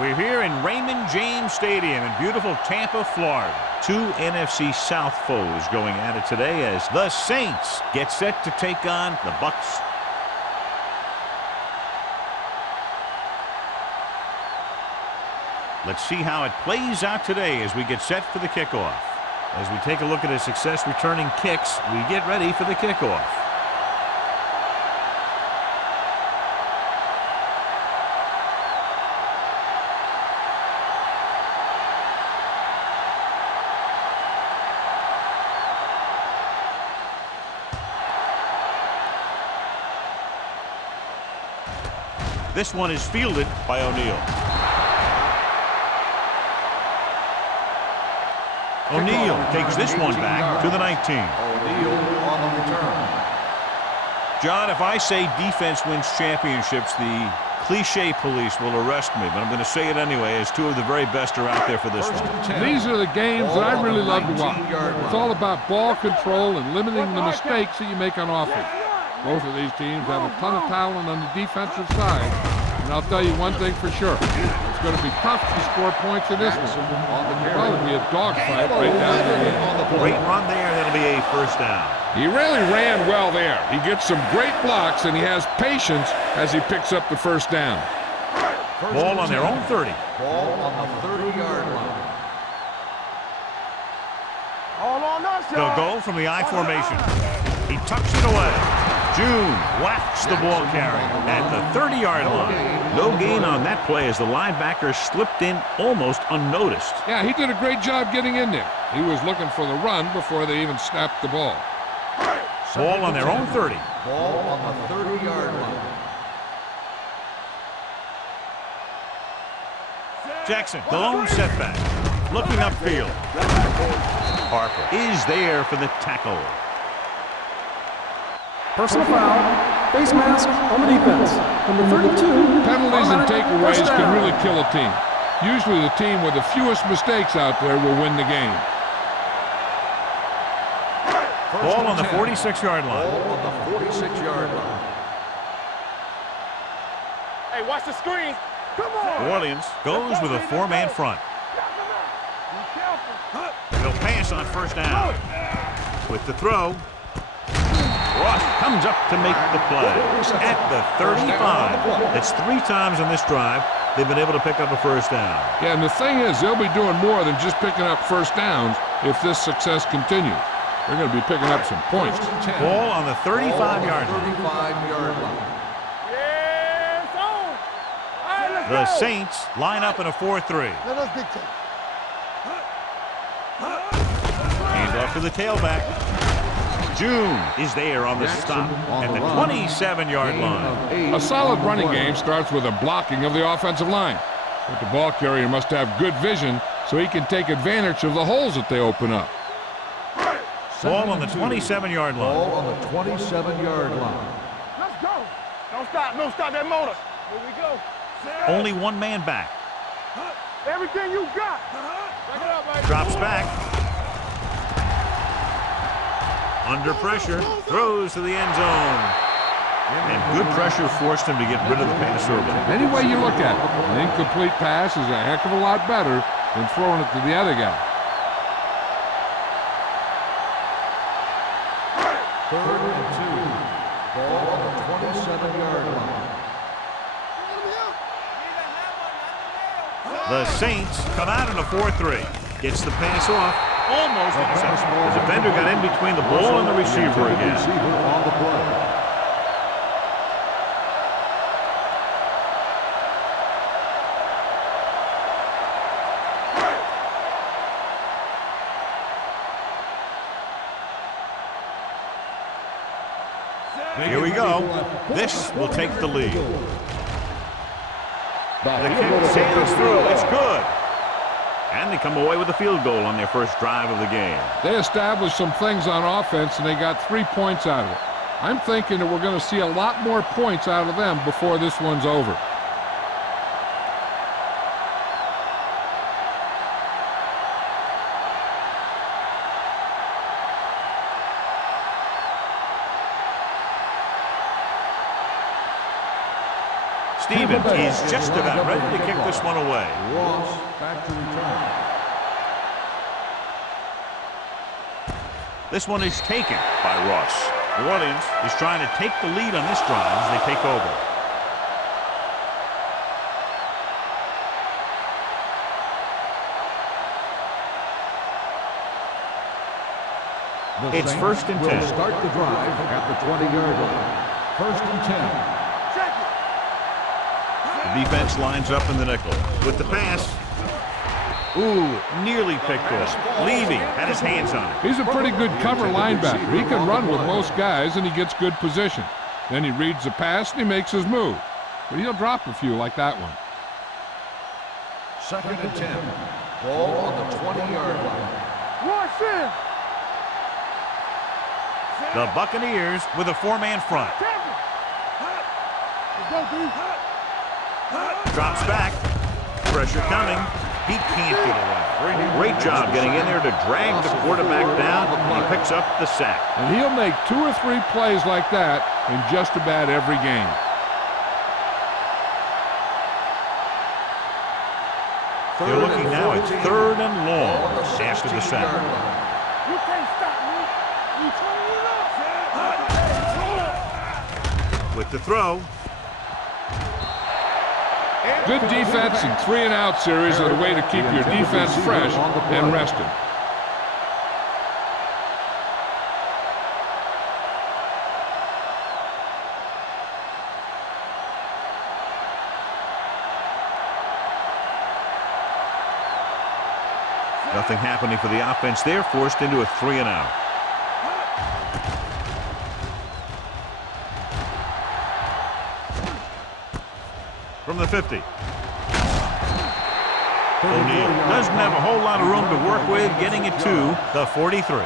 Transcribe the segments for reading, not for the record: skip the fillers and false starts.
We're here in Raymond James Stadium in beautiful Tampa, Florida. Two NFC South foes going at it today as the Saints get set to take on the Bucks. Let's see how it plays out today as we get set for the kickoff. As we take a look at his success returning kicks, we get ready for the kickoff. This one is fielded by O'Neal. O'Neal takes this one back to the 19. O'Neal on the return. John, if I say defense wins championships, the cliche police will arrest me, but I'm going to say it anyway, as two of the very best are out there for this one. These are the games that I really love to watch. It's all about ball control and limiting the mistakes that you make on offense. Both of these teams have a ton of talent on the defensive side, and I'll tell you one thing for sure. It's going to be tough to score points in this one. It'll probably be a dogfight right down to the end. Great run there, that'll be a first down. He really ran well there. He gets some great blocks, and he has patience as he picks up the first down. Ball on their own 30. Ball on the 30-yard line. They'll go from the I formation. He tucks it away. June whacks the ball carrier at the 30-yard line. No gain on that play as the linebacker slipped in almost unnoticed. Yeah, he did a great job getting in there. He was looking for the run before they even snapped the ball. Ball on their own 30. Ball on the 30-yard line. Jackson, the lone setback. Looking upfield. Harper is there for the tackle. Personal foul, face mask on the defense. Number 32. Penalties and takeaways can really kill a team. Usually the team with the fewest mistakes out there will win the game. Ball on the 46-yard line. Ball on the 46-yard line. Hey, watch the screen. Come on. New Orleans goes with a four-man front. They'll pass on first down. With the throw. Ross comes up to make the play at the 35. That's 3 times on this drive they've been able to pick up a first down. Yeah, and the thing is, they'll be doing more than just picking up first downs if this success continues. They're going to be picking up some points. Ball on the 35-yard line. 35-yard line. The Saints line up in a 4-3. Let us dictate. Hand off to the tailback. June is there on the stop at the 27-yard line. A solid running game starts with a blocking of the offensive line. But the ball carrier must have good vision so he can take advantage of the holes that they open up. Ball on the 27-yard line. Ball on the 27-yard line. Let's go. Don't stop that motor. Here we go. Only one man back. Everything you got. Back it up, man. Drops back. Under pressure, throws to the end zone. And good pressure forced him to get rid of the pass early. Any way you look at it, an incomplete pass is a heck of a lot better than throwing it to the other guy. 3rd and 2. Ball on the 27-yard line. The Saints come out in a 4-3. Gets the pass off. Almost intercepted. The defender got in between the ball and the receiver again. On the play. Here we go. This will take the lead. The kick sails through. It's good. And they come away with a field goal on their first drive of the game. They established some things on offense, and they got 3 points out of it. I'm thinking that we're going to see a lot more points out of them before this one's over. Stevens is just about ready to kick this one away. Ross back to return. This one is taken by Ross. New Orleans is trying to take the lead on this drive as they take over. It's first and 10. Will start the drive at the 20-yard line. First and 10. The defense lines up in the nickel with the pass. Ooh, nearly picked off. Levy had his hands on it. He's a pretty good cover linebacker. He can run with most guys, and he gets good position. Then he reads the pass, and he makes his move. But he'll drop a few like that one. Second and 10. Ball on the 20-yard line. Rush in. The Buccaneers with a four-man front. Drops back. Pressure coming. He can't get away. Great job getting in there to drag the quarterback down, and he picks up the sack. And he'll make 2 or 3 plays like that in just about every game. They're looking now at 3rd and long after the sack. You can't stop me. You turn it up. With the throw. Good defense and 3-and-out series are the way to keep your defense fresh and rested. Nothing happening for the offense. They're forced into a 3-and-out. From the 50. O'Neal doesn't have a whole lot of room to work with, getting it to the 43.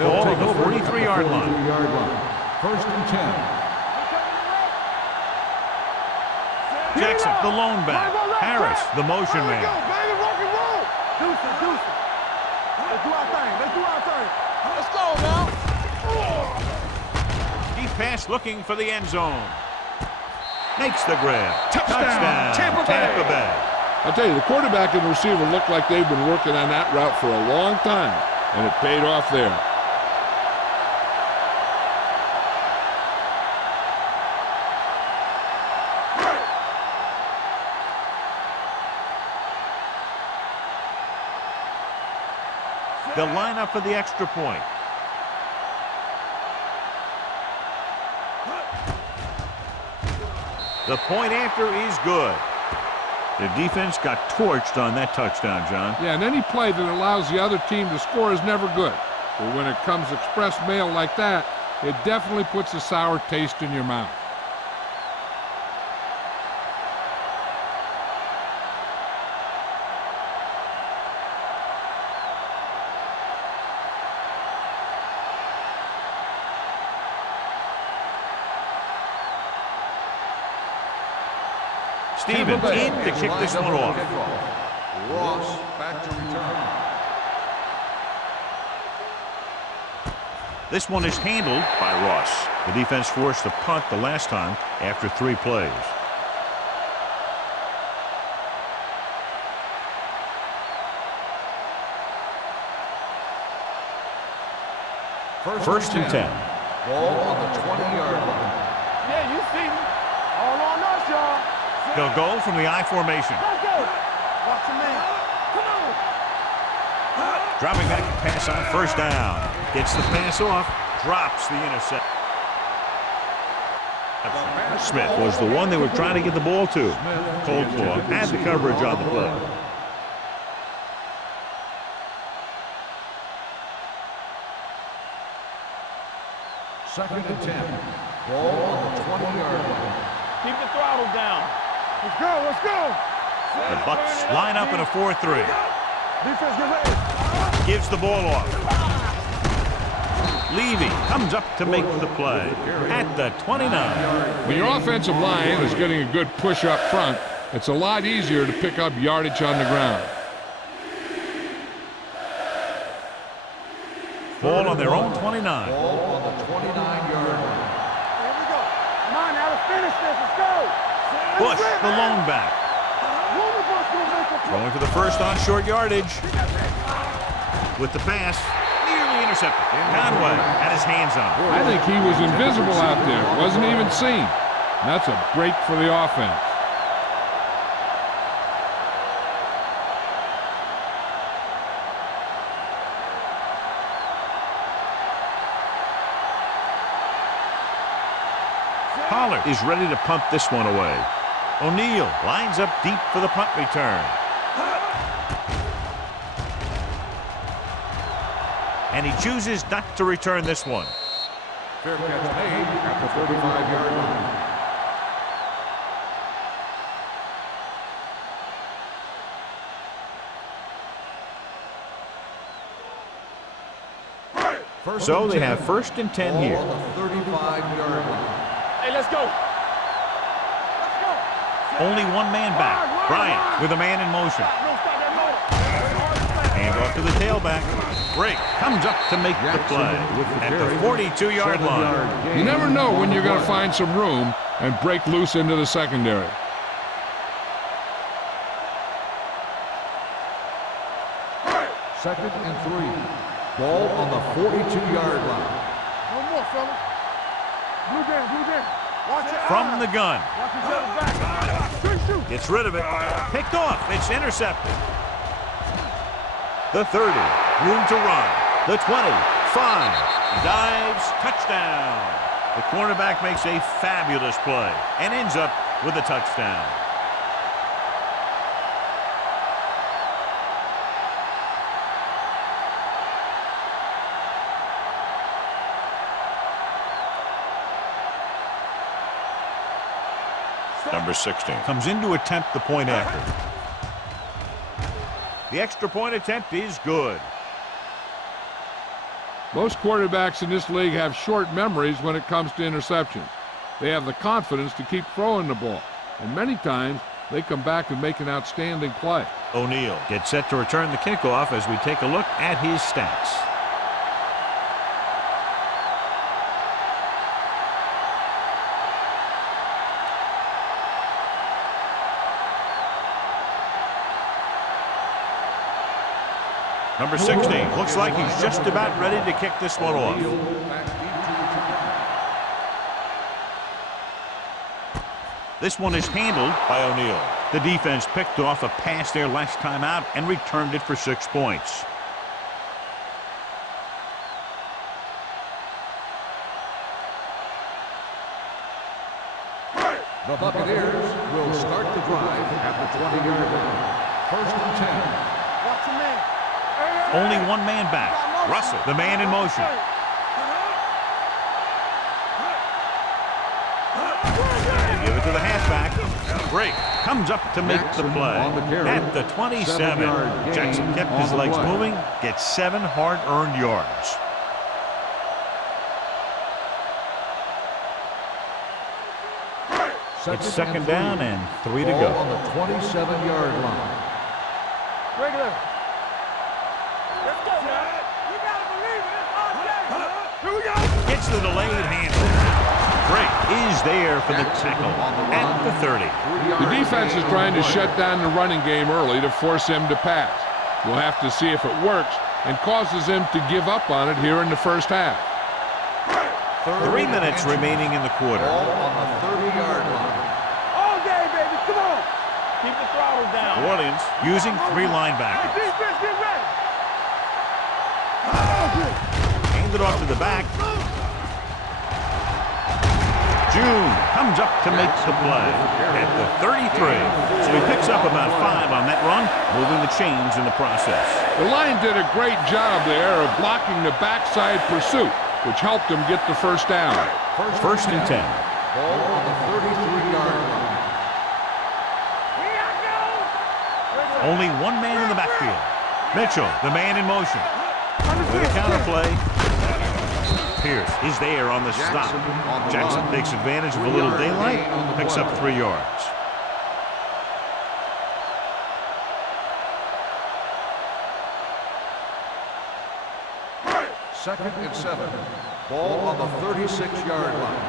Ball at the 43-yard line. First and 10. Jackson, the lone back. Harris, the motion man. Baby, rock and roll. Deuce it. Let's do our thing. Let's go now. Deep pass looking for the end zone. Makes the grab. Touchdown. Tampa Bay. I'll tell you, the quarterback and the receiver look like they've been working on that route for a long time, and it paid off there. They'll line up for the extra point. The point after is good. The defense got torched on that touchdown, John. Yeah, and any play that allows the other team to score is never good. But when it comes express mail like that, it definitely puts a sour taste in your mouth. Stevens in to kick this one off. Ross back to return. This one is handled by Ross. The defense forced to punt the last time after 3 plays. First and 10. Ball on the 20-yard line. Yeah, you see me. All on us, y'all. They'll go from the I formation. Let's go. Watch your man. Come on. Dropping back to pass on first down. Gets the pass off. Drops the intercept. Smith was the one they were trying to get the ball to. Coldclaw had the coverage on the play. Second and 10. Ball on the 20-yard line. Keep the throttle down. Let's go. The Bucs line up in a 4-3. Defense, get ready. Gives the ball off. Levy comes up to make the play at the 29. When your offensive line is getting a good push up front, it's a lot easier to pick up yardage on the ground. Ball on their own 29. Ball on the 29-yard line. Here we go. Come on now, let's finish this. Let's go. Bush, the lone back. Going for the first on short yardage. With the pass, nearly intercepted. Conway had his hands on it. I think he was invisible out there. Wasn't even seen. And that's a break for the offense. Pollard is ready to punt this one away. O'Neal lines up deep for the punt return. And he chooses not to return this one. Fair catch made at the 35-yard line. So they have first and 10 here. Ball on the 35-yard line. Hey, let's go. Only one man back. Bryant with a man in motion. Hand off to the tailback. Break comes up to make the play at the 42-yard line. You never know when you're going to find some room and break loose into the secondary. Second and 3. Ball on the 42-yard line. No more, fellas. Blue down, blue down. Watch it. From the gun. Watch each other back. Shoot, shoot. Gets rid of it. Picked off. It's intercepted. The 30. Room to run. The 25. Dives. Touchdown. The cornerback makes a fabulous play and ends up with a touchdown. Number 16 comes in to attempt the point after. The extra point attempt is good. Most quarterbacks in this league have short memories when it comes to interceptions. They have the confidence to keep throwing the ball, and many times they come back and make an outstanding play. O'Neal gets set to return the kickoff as we take a look at his stats. Number 16 looks like he's just about ready to kick this one off. This one is handled by O'Neal. The defense picked off a pass there last time out and returned it for 6 points. The Buccaneers will start the drive at the 20-yard line. First and 10. Watch your man. Only one man back. Russell, the man in motion. They give it to the halfback. Break comes up to make the play. At the 27. Jackson kept his legs moving, gets 7 hard-earned yards. It's second down and 3 to go. On the 27-yard line. Regular. Let's go, man. You gotta believe it. It's our game. Here we go. Gets the delayed handle. Break is there for the tackle at the 30. The defense is trying to shut down the running game early to force him to pass. We'll have to see if it works and causes him to give up on it here in the first half. 3 minutes remaining in the quarter. Ball on the 30-yard line. All day, baby. Come on. Keep the throttle down. New Orleans using 3 linebackers. Hey, defense, get ready. Hand it off to the back. June comes up to make the play at the 33. So he picks up about 5 on that run, moving the chains in the process. The line did a great job there of blocking the backside pursuit, which helped him get the first down. First and 10. Ball on the 33-yard line. Only one man in the backfield. Mitchell, the man in motion. With a counter play. Pierce is there on the stop. Jackson takes advantage of a little daylight, picks up 3 yards. Second and 7. Ball on the 36-yard line.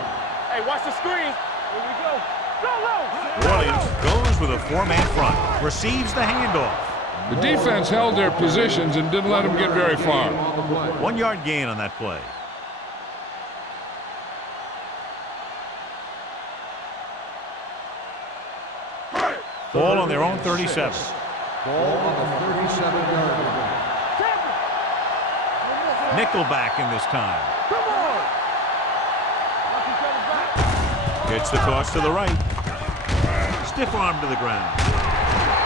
Hey, watch the screen. Here we go. Go low. Williams goes with a four-man front. Receives the handoff. The defense held their positions and didn't let them get very far. 1 yard gain on that play. Ball on their own 37. Ball on the 37-yard line. Nickelback in this time. Come on. Watch each other back. Gets the toss to the right. Stiff arm to the ground.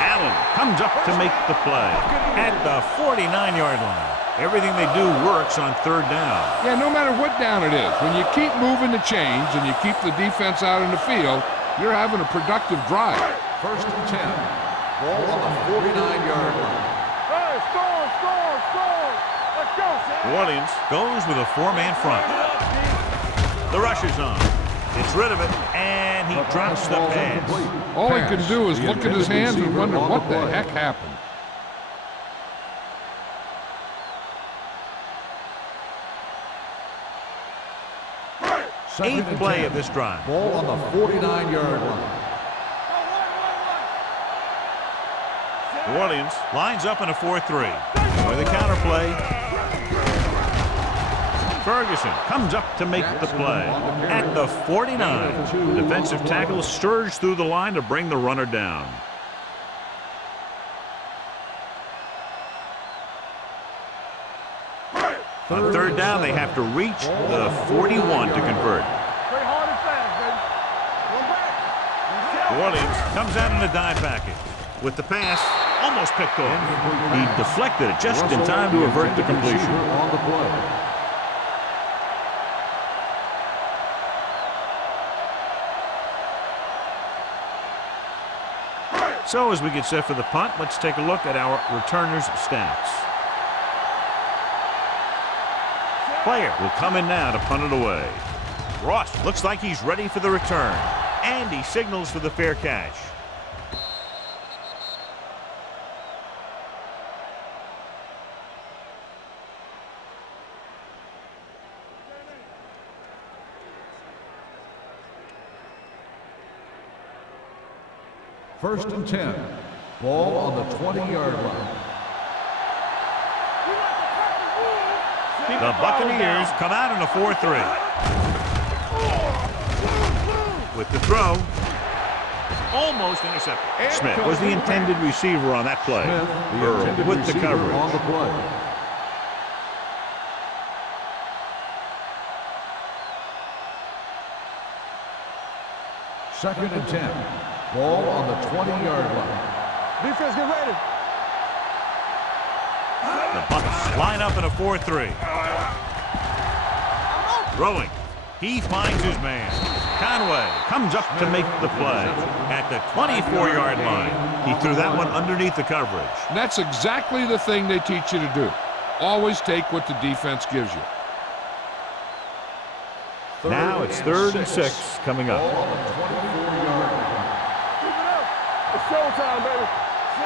Allen comes up to make the play at the 49-yard line. Everything they do works on third down. Yeah, no matter what down it is, when you keep moving the chains and you keep the defense out in the field, you're having a productive drive. First and 10. Ball on the 49-yard line. Hey, score, score, score. Let's go. Williams goes with a four-man front. The rush is on. Gets rid of it, and he drops the pass. All he can do is look at his hands and wonder what the heck happened. Eighth play of this drive. Ball on the 49-yard line. Williams lines up in a 4-3. With a counter play. Ferguson comes up to make the play at the 49. The defensive tackle surged through the line to bring the runner down. On third down, they have to reach the 41 to convert. Play hard and fast, baby. One back. Williams comes out in a dime package. With the pass, almost picked off. He deflected it just in time to avert the completion. On the play. So as we get set for the punt, let's take a look at our returners' stats. Player will come in now to punt it away. Ross looks like he's ready for the return, and he signals for the fair catch. First and 10. Ball on the 20-yard line. The Buccaneers come out in a 4-3. With the throw, almost intercepted. Smith was the intended receiver on that play. Earl with the coverage. On the play. Second and 10. Ball on the 20-yard line. Defense, get ready. The Bucs line up in a 4-3. Throwing. He finds his man. Conway comes up to make the play at the 24-yard line. He threw that one underneath the coverage. And that's exactly the thing they teach you to do. Always take what the defense gives you. Now it's 3rd and 6 coming up. Ball on the 24-yard line. Keep it up. It's showtime, baby.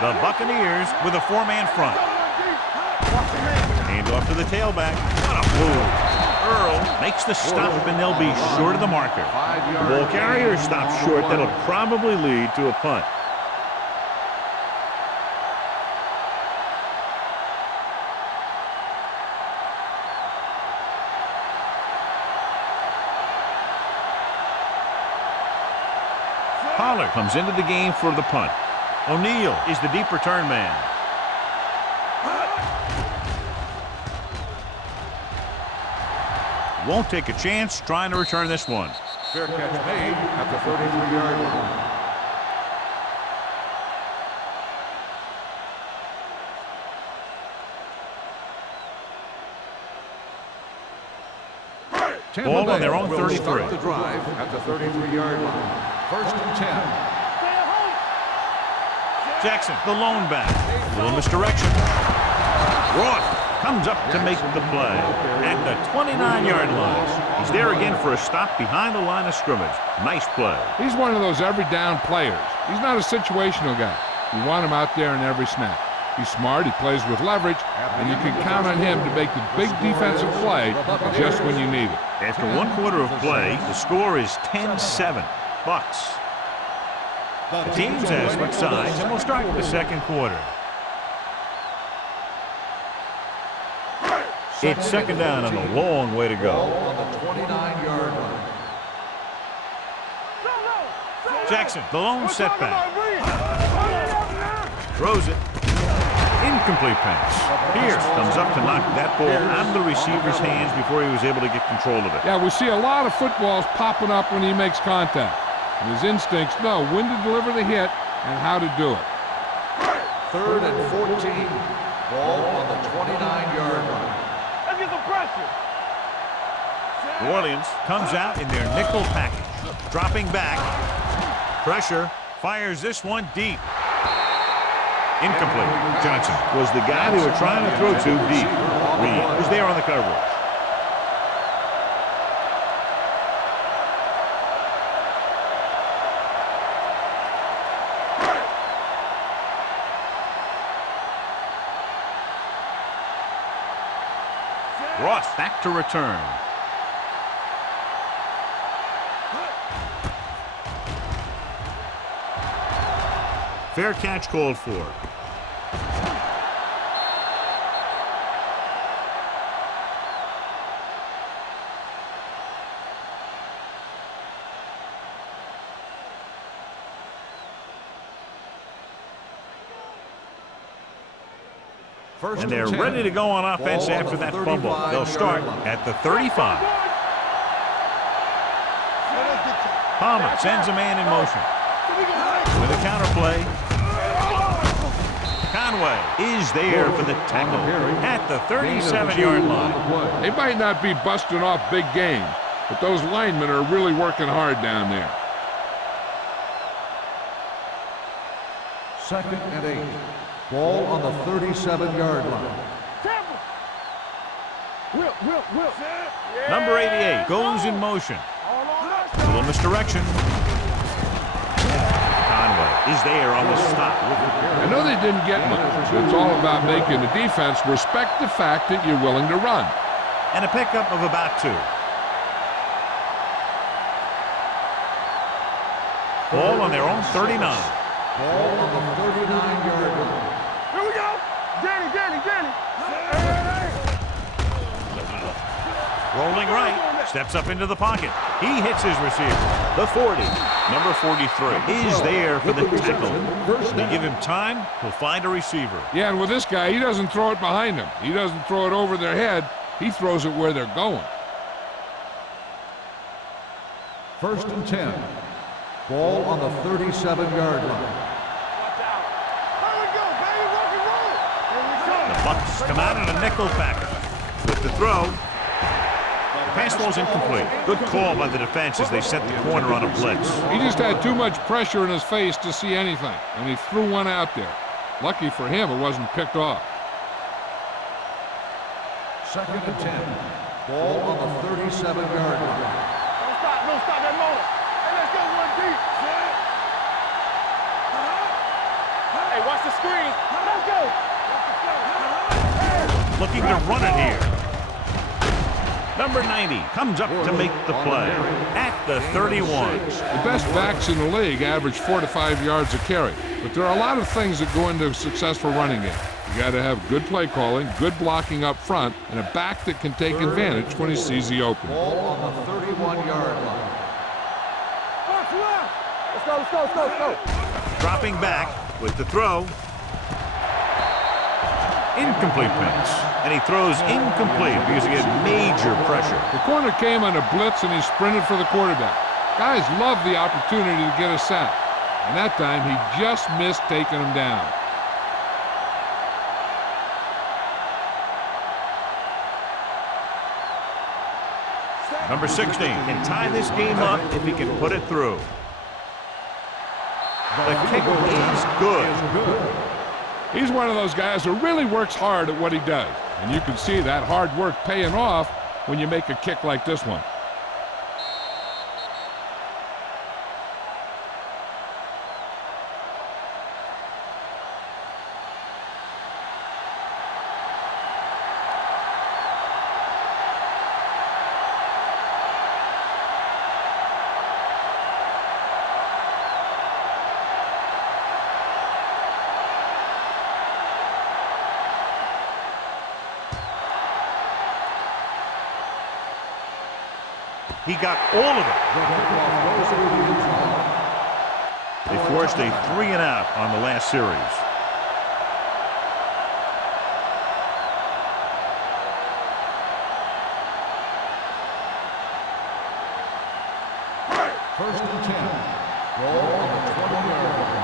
The Buccaneers with a four-man front. Hand off to the tailback. What a move. Earl makes the stop, and they'll be short of the marker. The ball carrier stops short. That'll probably lead to a punt. Pollard comes into the game for the punt. O'Neal is the deep return man. Won't take a chance trying to return this one. Fair catch made at the 33-yard line. Ball on their own will 33. start the drive at the 33-yard line. First and 10. Jackson, the lone back. A little misdirection. Roth comes up to make the play at the 29-yard line. He's there again for a stop behind the line of scrimmage. Nice play. He's one of those every down players. He's not a situational guy. You want him out there in every snap. He's smart, he plays with leverage, and you can count on him to make the big defensive play just when you need it. After 1 quarter of play, the score is 10-7, Bucks. The teams have switched sides, and we'll start the second quarter. It's second down and a long way to go. On the 29-yard line. Jackson, the lone setback. Throws it. Incomplete pass. Pierce comes up to knock that ball out of the receiver's hands before he was able to get control of it. Yeah, we see a lot of footballs popping up when he makes contact. And his instincts know when to deliver the hit and how to do it. 3rd and 14. Ball on the 29-yard line. Let's get some pressure. New Orleans comes out in their nickel package. Dropping back. Pressure. Fires this one deep. Incomplete. Johnson was the guy they were trying to throw to deep. Reed was there on the coverage. Ross back to return. Fair catch called for. And they're ready to go on offense after that fumble. They'll start at the 35. Palmer sends a man in motion. With a counter play. Conway is there for the tackle at the 37-yard line. They might not be busting off big games, but those linemen are really working hard down there. 2nd and 8. Ball on the 37-yard line. Number 88 goes in motion. A little misdirection. Conway is there on the stop. I know they didn't get much. It's all about making the defense respect the fact that you're willing to run. And a pickup of about 2. Ball on their own 39. Ball on the 39-yard line. Here we go. Danny. Rolling right, steps up into the pocket. He hits his receiver. The 40, number 43, is there for the tackle. They give him time, he'll find a receiver. Yeah, and with this guy, he doesn't throw it behind him. He doesn't throw it over their head. He throws it where they're going. 1st and 10. Ball on the 37-yard line. The Bucks come out in a nickel package. With the throw, the pass ball's incomplete. Good call by the defense as they set the corner on a blitz. He just had too much pressure in his face to see anything, and he threw one out there. Lucky for him, it wasn't picked off. 2nd and 10. Ball on the 37-yard line. Don't stop that motor. Hey, let's go one deep. Hey, watch the screen. Let's go. Looking to run it here. Number 90 comes up to make the play at the 31. The best backs in the league average 4 to 5 yards a carry, but there are a lot of things that go into a successful running game. You got to have good play calling, good blocking up front, and a back that can take advantage when he sees the opening. Ball on the 31-yard line. Let's go. Dropping back with the throw. Incomplete pass. And he throws incomplete because he had major pressure. The corner came on a blitz and he sprinted for the quarterback. Guys love the opportunity to get a sack. And that time he just missed taking him down. Number 16 can tie this game up if he can put it through. The kick is good. He's one of those guys who really works hard at what he does. And you can see that hard work paying off when you make a kick like this one. He got all of it. They forced a 3-and-out on the last series. First and 10. Ball on the 20-yard line.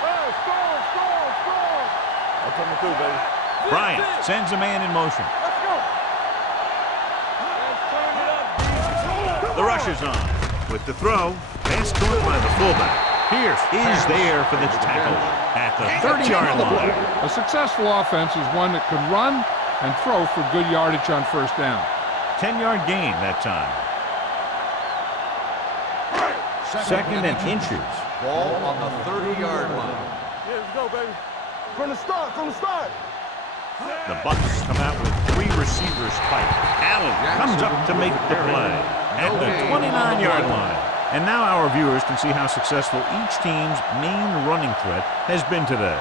Hey, score! That's coming through, baby. Bryant sends a man in motion. Let's go. Let's turn it up, The rush is on. With the throw, pass caught by the fullback. Pierce is there for the tackle at the 30-yard line. A successful offense is one that can run and throw for good yardage on first down. 10-yard gain that time. Second and inches. Ball on the 30-yard line. Yeah, let's go, baby. From the start. The Bucs come out with 3 receivers tight. Allen comes up to make the play at the 29-yard line. And now our viewers can see how successful each team's main running threat has been today.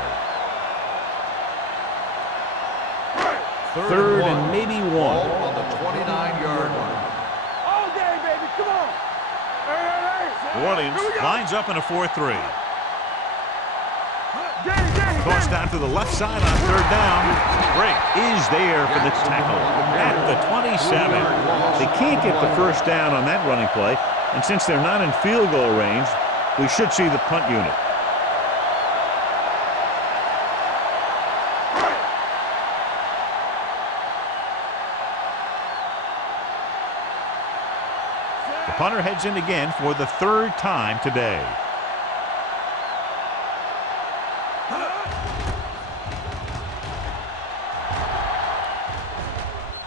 Third and maybe 1. Ball on the 29-yard line. All day, baby. Come on. Hey. New Orleans lines up in a 4-3. Gang. Tossed out to the left side on third down. Drake is there for the tackle at the 27. They can't get the first down on that running play, and since they're not in field goal range, we should see the punt unit. The punter heads in again for the 3rd time today.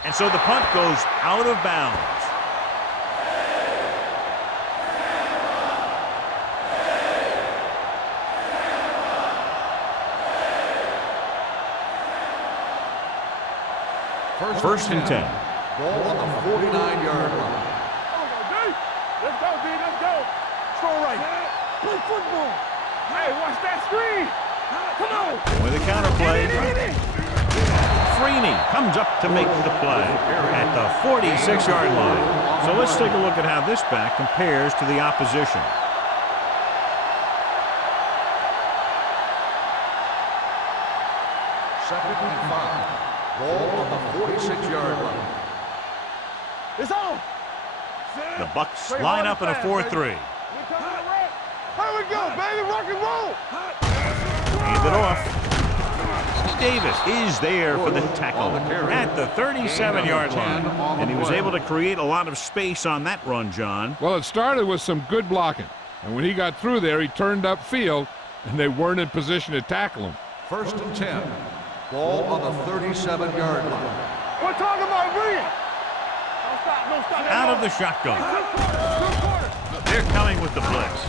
And so the punt goes out of bounds. First and 10. Ball on the 49-yard line. Let's go, D. Let's go. Score right. Play football. Hey, watch that screen. Come on. With a counter play, Freeney comes up to make the play at the 46-yard line. So let's take a look at how this back compares to the opposition. Second and 5. Ball on the 46-yard line. It's on. The Bucs line up in a 4-3. Here we go, baby. Rock and roll. Hand it off. Davis is there for the tackle at the 37-yard line. And he was able to create a lot of space on that run, John. Well, it started with some good blocking. And when he got through there, he turned upfield, and they weren't in position to tackle him. First and 10. Ball on the 37-yard line. We're talking about Green. Don't stop. Out of the shotgun. They're coming with the blitz.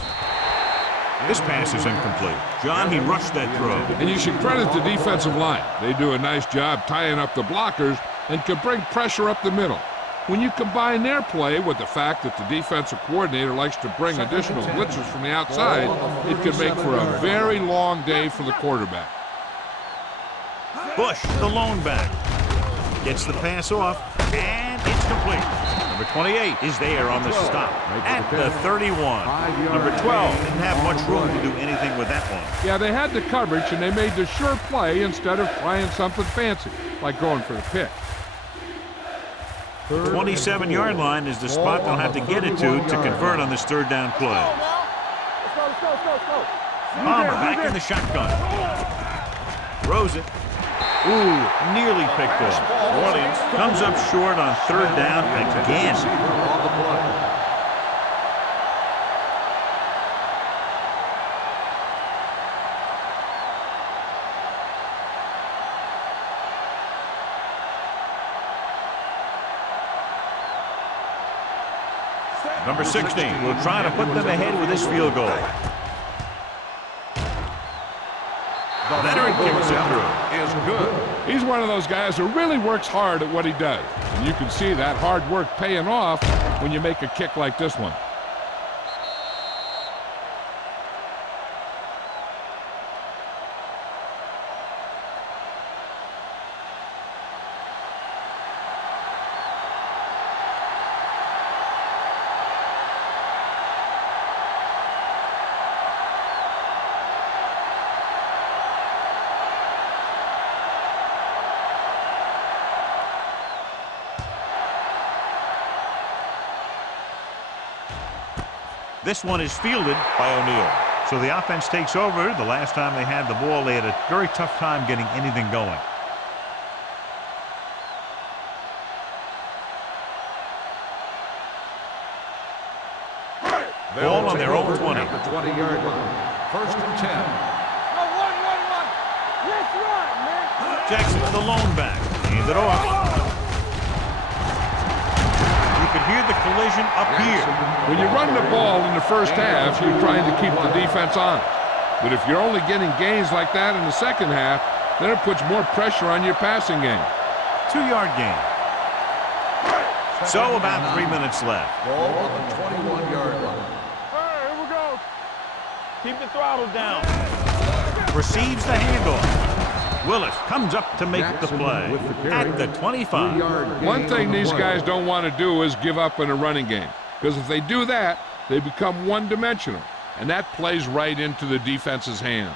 This pass is incomplete. John, he rushed that throw. And you should credit the defensive line. They do a nice job tying up the blockers and can bring pressure up the middle. When you combine their play with the fact that the defensive coordinator likes to bring additional blitzers from the outside, it can make for a very long day for the quarterback. Bush, the lone back, gets the pass off, and it's complete. Number 28 is there on the stop at the 31. Number 12 didn't have much room to do anything with that one. Yeah, they had the coverage, and they made the sure play instead of trying something fancy, like going for the pick. 27-yard line is the spot they'll have to get it to convert on this third down play. Let's go. Palmer back in the shotgun. Throws it. Ooh, nearly picked off. Orleans comes up short on third down again. Number 16 will try to put them ahead with this field goal. Leonard kicks it through. Is good. He's one of those guys who really works hard at what he does. And you can see that hard work paying off when you make a kick like this one. This one is fielded by O'Neal. So the offense takes over. The last time they had the ball, they had a very tough time getting anything going. Ball on their own 20. At the 20-yard line. First and 10. Let's run, man. Jackson, the lone back. Hand it off. You can hear the collision up here. When you run the ball in the first half, you're trying to keep the defense on it. But if you're only getting gains like that in the second half, then it puts more pressure on your passing game. 2-yard gain. So about 3 minutes left. Ball on the 21-yard line. Hey, here we go. Keep the throttle down. Receives the handoff. Willis comes up to make the play at the 25. One thing these guys don't want to do is give up in a running game. Because if they do that, they become one-dimensional. And that plays right into the defense's hands.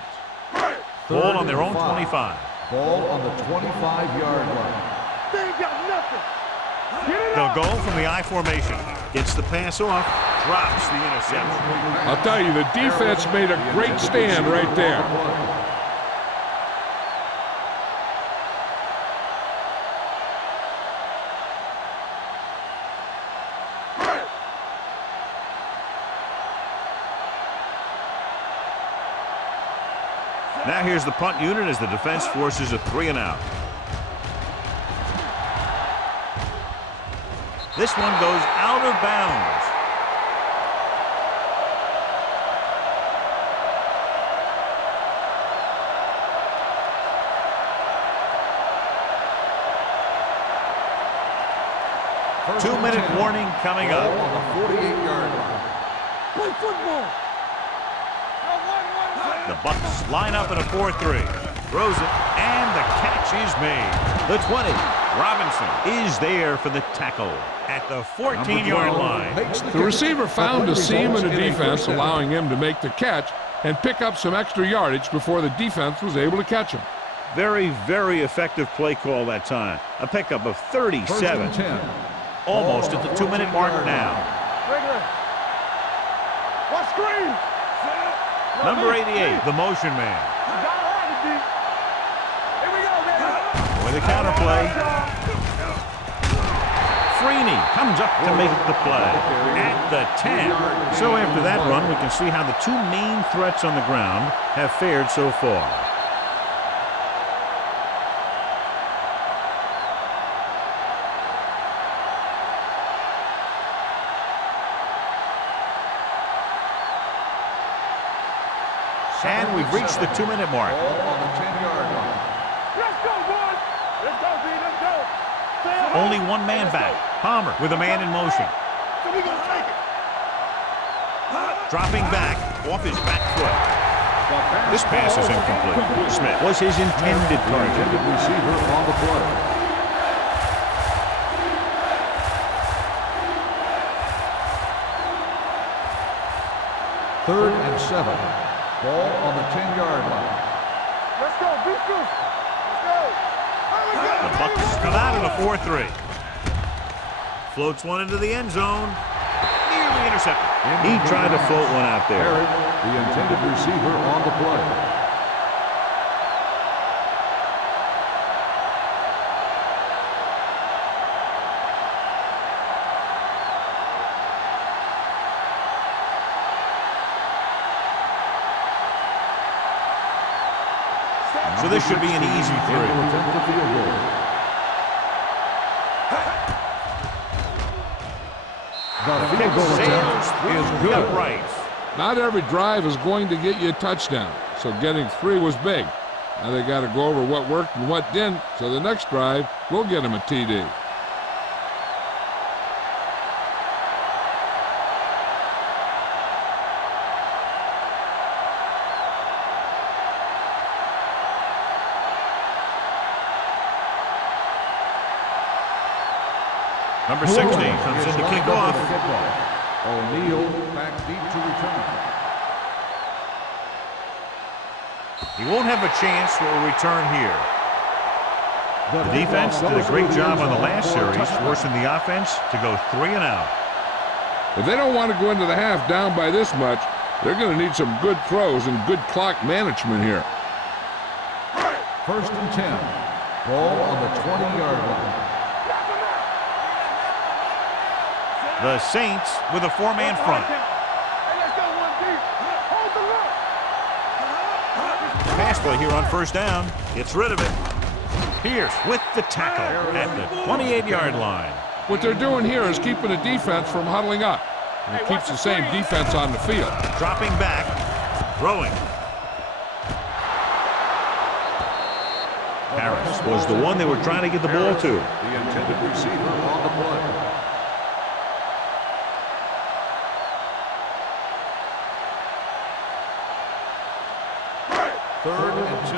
Ball on their own 25. Ball on the 25-yard line. They ain't got nothing. They'll go from the I formation. Gets the pass off. Drops the interception. I'll tell you, the defense made a great stand right there. Now here's the punt unit as the defense forces a 3-and-out. This one goes out of bounds. Two-minute warning coming up. On the 48-yard line. Play football. The Bucs line up in a 4-3. Throws it, and the catch is made. The 20. Robinson is there for the tackle at the 14-yard line. The receiver found a seam in the defense, allowing him to make the catch and pick up some extra yardage before the defense was able to catch him. Very, very effective play call that time. A pickup of 37. Almost at the 2-minute mark now. What screen? Number 88, the motion man. Here we go, man. With a counterplay. Freeney comes up to make the play at the 10. So after that run, we can see how the two main threats on the ground have fared so far. And we've reached the 2-minute mark. Ball on the 10-yard line. Let's go, boys. Let's go, B. Let's go. Only one man back. Palmer with a man in motion. So we gonna take it. Dropping back off his back foot. This pass is incomplete. Smith was his intended target. Intended receiver on the play. Third and 7. Ball on the 10-yard line. Let's go, beat this. Let's go. The Bucs come out in a 4-3. Floats one into the end zone. Nearly intercepted. He tried to float one out there. Herod, the intended receiver on the play. So this should be an easy 3. The field goal attempt is good. Upright. Not every drive is going to get you a touchdown, so getting 3 was big. Now they got to go over what worked and what didn't, so the next drive will get them a TD. Number 60 comes in to kick off. O'Neal back deep to return. He won't have a chance for a return here. The defense did a great job on the last series, forcing the offense to go 3-and-out. If they don't want to go into the half down by this much, they're going to need some good throws and good clock management here. 1st and 10. Ball on the 20-yard line. The Saints with a 4-man front. Pass play here on 1st down. Gets rid of it. Pierce with the tackle at the 28-yard line. What they're doing here is keeping the defense from huddling up. And it keeps the same defense on the field. Dropping back. Throwing. Harris was the one they were trying to get the ball to. The intended receiver on the play. Third and 2.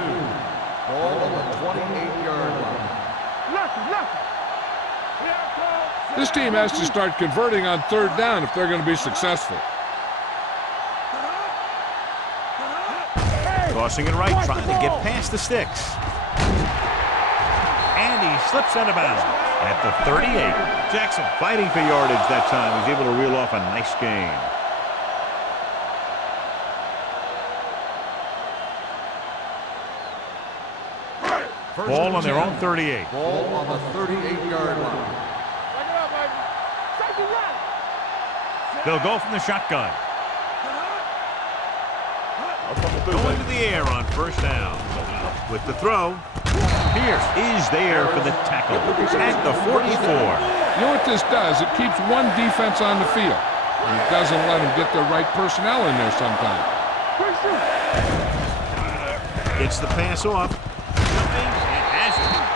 Ball on the 28-yard line. This team has to start converting on 3rd down if they're going to be successful. Tossing it right, trying to get past the sticks. And he slips out of bounds at the 38. Jackson fighting for yardage that time. He's able to reel off a nice gain. Ball on their own 38. Ball on the 38-yard line. They'll go from the shotgun. Going to the air on 1st down. With the throw, Pierce is there for the tackle at the 44. You know what this does? It keeps one defense on the field. And it doesn't let them get the right personnel in there sometimes. Gets the pass off.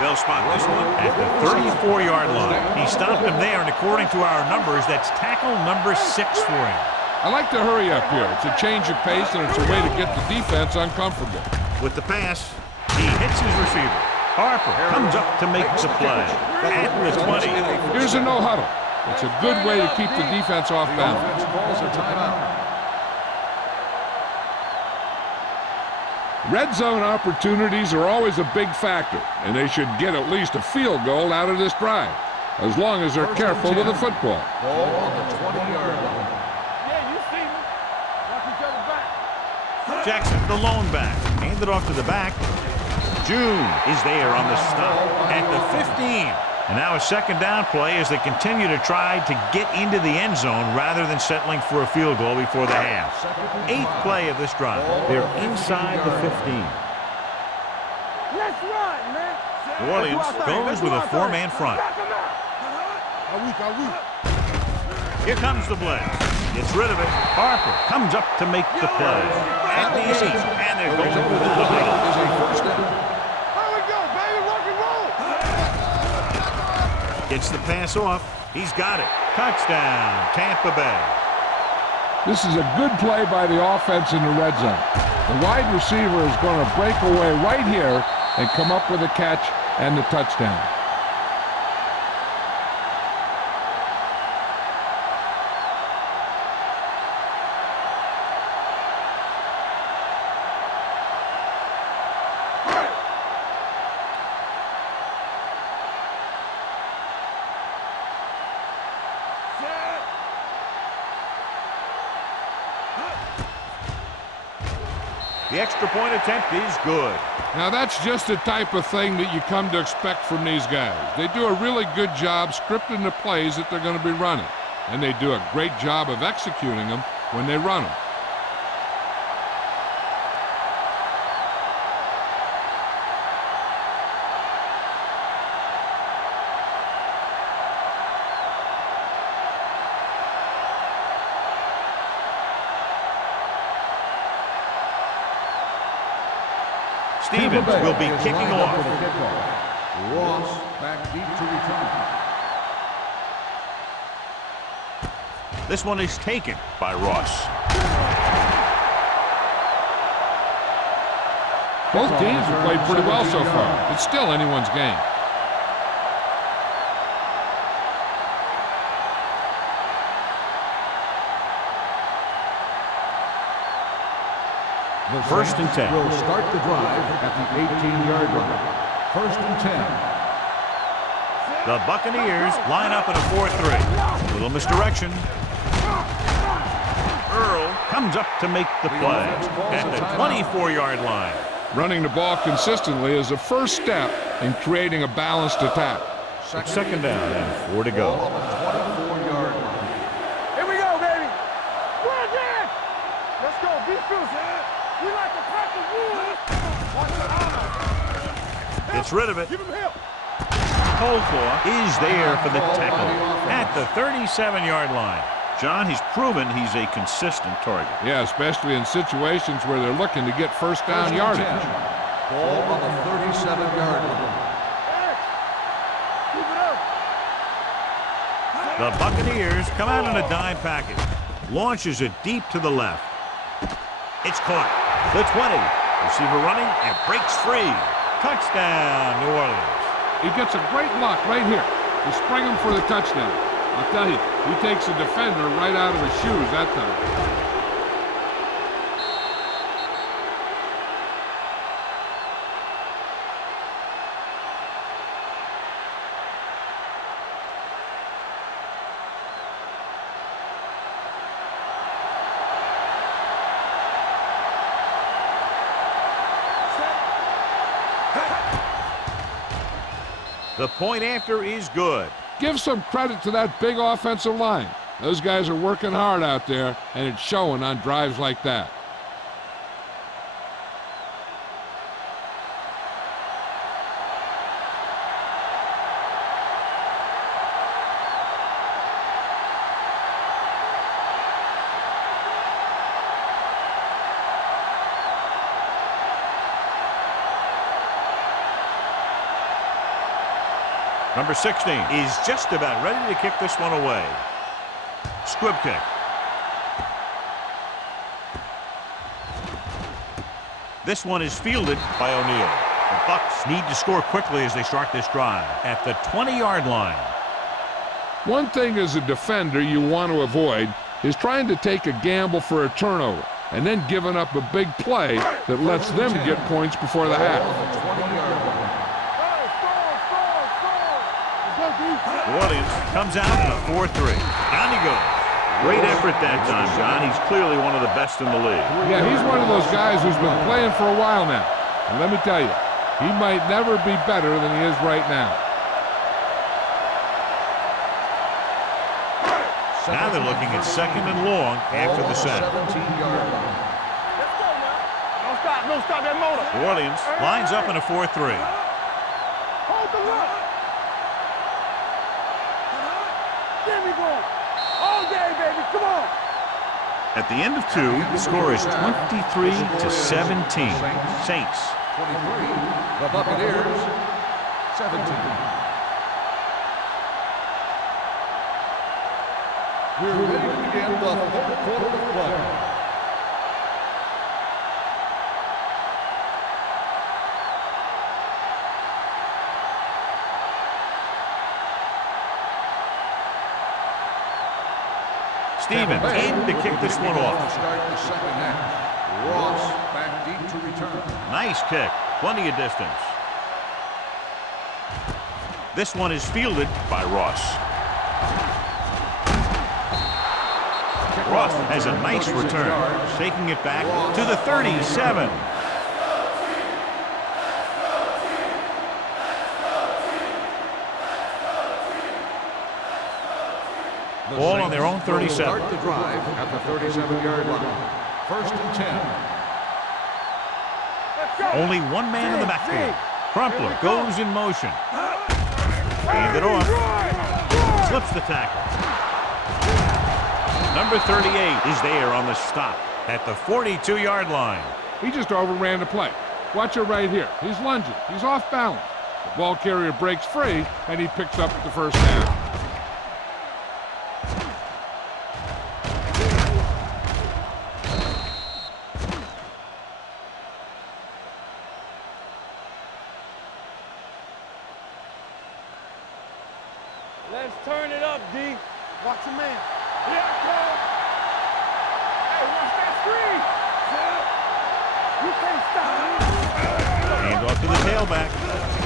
They'll spot this one at the 34-yard line. He stopped him there, and according to our numbers, that's tackle number 6 for him. I like to hurry up here. It's a change of pace, and it's a way to get the defense uncomfortable. With the pass, he hits his receiver. Harper comes up to make the play at the 20. Here's a no huddle. It's a good way to keep the defense off balance. Calls a timeout. Red zone opportunities are always a big factor, and they should get at least a field goal out of this drive, as long as they're careful with the football. Ball on the 20-yard line. Jackson, the lone back, handed off to the back. June is there on the stop at the 15. And now a 2nd down play as they continue to try to get into the end zone rather than settling for a field goal before the half. 8th play of this drive. They're inside the 15. Let's run, man. New Orleans goes with a 4-man front. Here comes the blitz. Gets rid of it. Harper comes up to make the play. At the 8, and they're going for the huddle. Is a 1st down. Here we go, baby. Rock and roll. Gets the pass off. He's got it. Touchdown, Tampa Bay. This is a good play by the offense in the red zone. The wide receiver is going to break away right here and come up with a catch and the touchdown. The extra point attempt is good. Now that's just the type of thing that you come to expect from these guys. They do a really good job scripting the plays that they're going to be running. And they do a great job of executing them when they run them. Stevens will be kicking off. Ross back deep to return. This one is taken by Ross. Both teams have played pretty well so far. It's still anyone's game. The 1st and 10. Will start the drive at the 18-yard line. 1st and 10. The Buccaneers line up in a 4-3. Little misdirection. Earl comes up to make the play at the 24-yard line. Running the ball consistently is the first step in creating a balanced attack. Second down and 4 to go. On the 24-yard line. Here we go, baby. Run again. Let's go. Defense. We like to pack the wood. Gets rid of it. Give him help. Coldclaw is there for the tackle at the 37-yard line. John, he's proven he's a consistent target. Yeah, especially in situations where they're looking to get first down yardage. Ball on the 37-yard line. Keep it up. The Buccaneers come out in a dime package. Launches it deep to the left. It's caught. The 20. Receiver running and breaks free. Touchdown, New Orleans. He gets a great look right here to spring him for the touchdown. I'll tell you, he takes the defender right out of his shoes that time. The point after is good. Give some credit to that big offensive line. Those guys are working hard out there, and it's showing on drives like that. Number 16 is just about ready to kick this one away. Squib kick. This one is fielded by O'Neal. The Bucs need to score quickly as they start this drive at the 20-yard line. One thing as a defender you want to avoid is trying to take a gamble for a turnover and then giving up a big play that lets them get points before the half. New Orleans comes out in a 4-3. Down he goes. Great effort that time, John. He's clearly one of the best in the league. Yeah, he's one of those guys who's been playing for a while now. And let me tell you, he might never be better than he is right now. Now they're looking at second and long after the center. 17-yard line. Let's go, man. Don't stop that motor. New Orleans lines up in a 4-3. Hold the look. There we go. All day, baby. Come on. At the end of 2, the score is 23-17. Saints. 23. The Buccaneers. 17. We're ready to begin the third quarter of play. Stevens in to kick this one off. Start the second half. Ross back deep to return. Nice kick. Plenty of distance. This one is fielded by Ross. Ross has a nice return, taking it back to the 37. Ball on their own 37. Start the drive at the 37-yard line. First and 10. Let's go. Only one man in the backfield. Crumpler goes in motion. Hand it off. Slips the tackle. Number 38 is there on the stop at the 42-yard line. He just overran the play. Watch it right here. He's lunging. He's off balance. The ball carrier breaks free, and he picks up the first down. Let's turn it up, D. Watch your man. Here I come. Hey, watch that screen. You can't stop. Hand off to the tailback.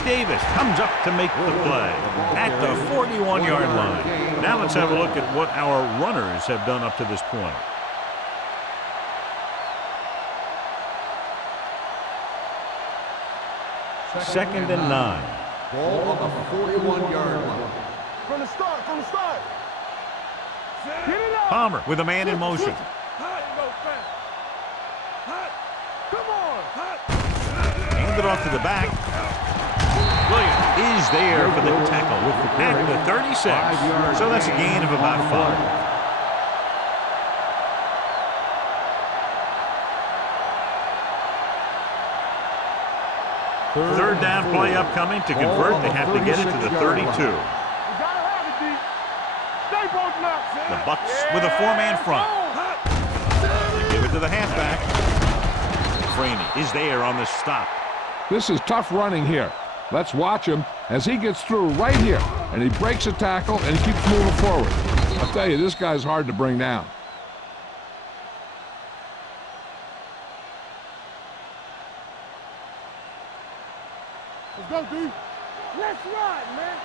Davis comes up to make the play at the 41-yard line. Now let's have a look at what our runners have done up to this point. Second and 9. Ball on the 41-yard line. From the start. Get it up. Palmer with a man in motion. Come on. Hand it off to the back. Williams is there for the tackle at the 36. So that's a gain of about 5. Third down play upcoming. To convert, they have to get it to the 32. The Bucks with a 4-man front. They give it to the halfback. Franey is there on the stop. This is tough running here. Let's watch him as he gets through right here, and he breaks a tackle and he keeps moving forward. I'll tell you, this guy's hard to bring down. Let's go, D. Let's ride, man.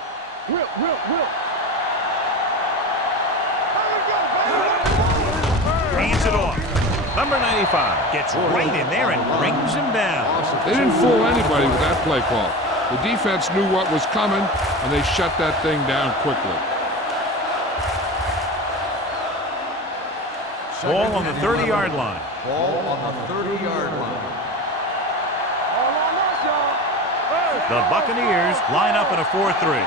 Whip. Hands it off. Number 95 gets right in there and brings him down. They didn't fool anybody with that play call. The defense knew what was coming, and they shut that thing down quickly. Ball on the 30-yard line. Ball on the 30-yard line. The Buccaneers line up in a 4-3.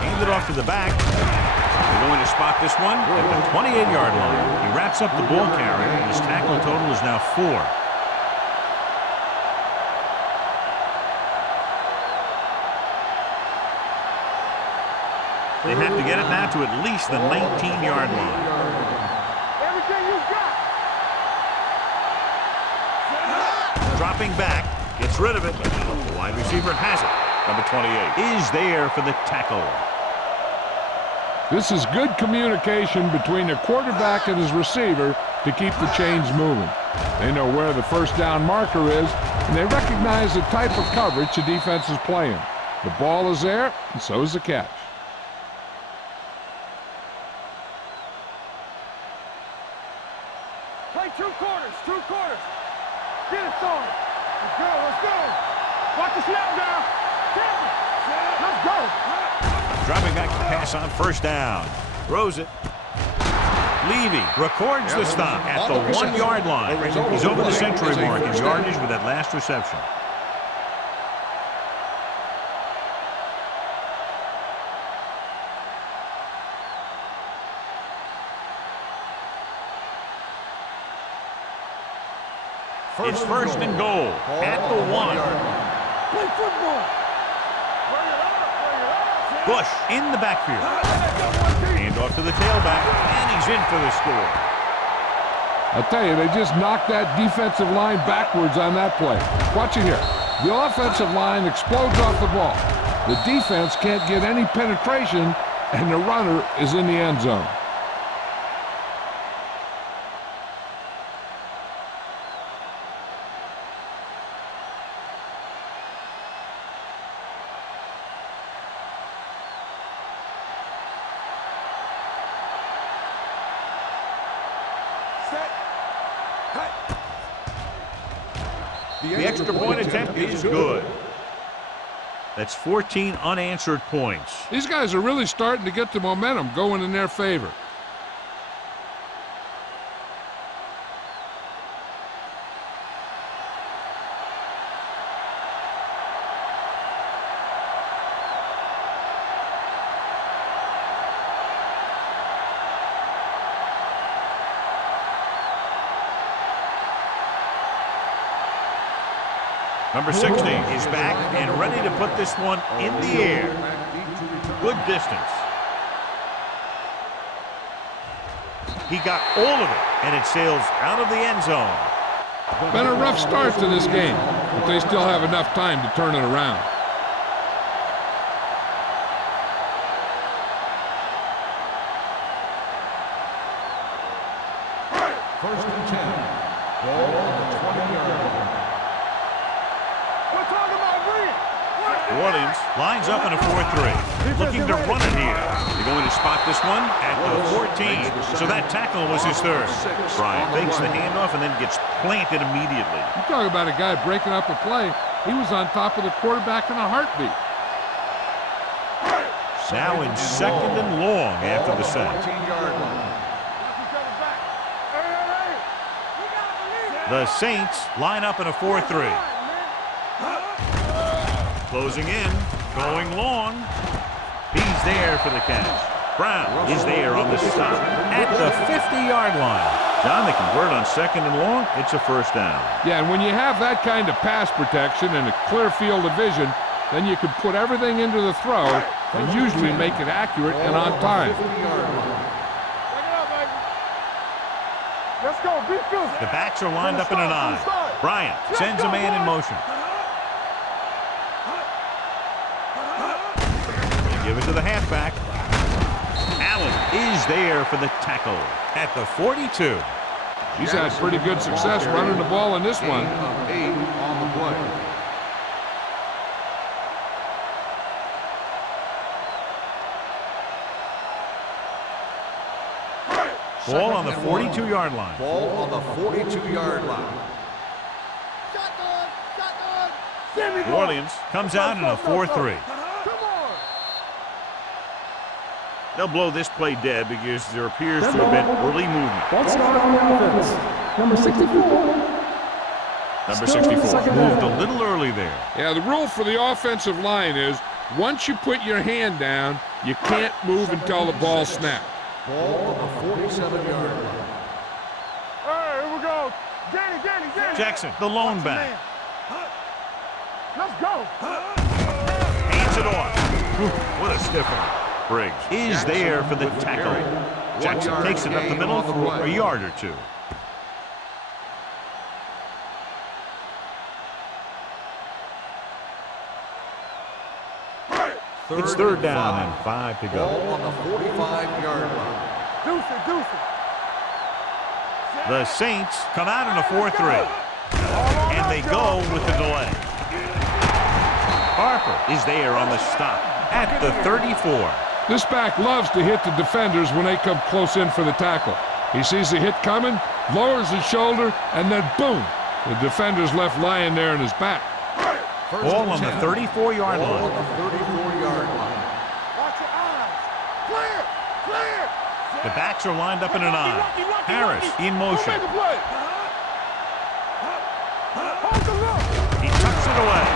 Hand it off to the back. They're going to spot this one at the 28-yard line. He wraps up the ball carrier. His tackle total is now 4. They have to get it now to at least the 19-yard line. Everything you got. Dropping back, gets rid of it. The wide receiver has it. Number 28 is there for the tackle. This is good communication between the quarterback and his receiver to keep the chains moving. They know where the first down marker is, and they recognize the type of coverage the defense is playing. The ball is there, and so is the catch. Play 2 quarters. Get it started. Let's go. Watch the snap down. Let's go. Dropping back to pass on first down. Throws it. Levy records the stop at the 1-yard line. He's over the century mark in yardage with that last reception. It's first and goal at the 1. Play football. Bush in the backfield. Hand off to the tailback, and he's in for the score. I'll tell you, they just knocked that defensive line backwards on that play. Watch it here. The offensive line explodes off the ball. The defense can't get any penetration, and the runner is in the end zone. The extra point attempt is good. That's 14 unanswered points. These guys are really starting to get the momentum going in their favor. Number 60 is back and ready to put this one in the air. Good distance. He got all of it, and it sails out of the end zone. Been a rough start to this game, but they still have enough time to turn it around. First and 10. Williams lines up in a 4-3. Looking to run it here. They're going to spot this one at the 14. So that tackle was his third. Bryant fakes the handoff and then gets planted immediately. You talk about a guy breaking up a play. He was on top of the quarterback in a heartbeat. Now in second and long after the sack. The Saints line up in a 4-3. Closing in, going long. He's there for the catch. Brown is there on the stop at the 50-yard line. John, they convert on second and long. It's a first down. Yeah, and when you have that kind of pass protection and a clear field of vision, then you can put everything into the throw and usually make it accurate and on time. Let's go, beat this. The backs are lined up in an I. Bryant sends a man in motion. They give it to the halfback. Allen is there for the tackle at the 42. He's had pretty good success running the ball in this one. 8 on the play. Ball on the 42-yard line. Ball on the 42-yard line. New Orleans comes out in a 4-3. They'll blow this play dead because there appears to have been early movement. One start on the offense. Number 64. Number 64 moved a little early there. Yeah, the rule for the offensive line is once you put your hand down, you can't move until the ball snaps. Ball on the 47-yard line. Hey, here we go. Danny. Jackson, the lone back. Let's go. Hands it off. What a stiff one. Briggs is there for the tackle. Jackson takes it up the middle for a yard or two. It's third down and 5 to go. Ball on the 45-yard line. Deuce it. The Saints come out in a 4-3. And they go with the delay. Harper is there on the stop at the 34. This back loves to hit the defenders when they come close in for the tackle. He sees the hit coming, lowers his shoulder, and then boom, the defender's left lying there in his back. Ball on the 34-yard Ball line. on the 34-yard line. Watch your eyes. Clear. The backs are lined up in an I. Harris in motion. Make a play. Hold the look. He tucks it away.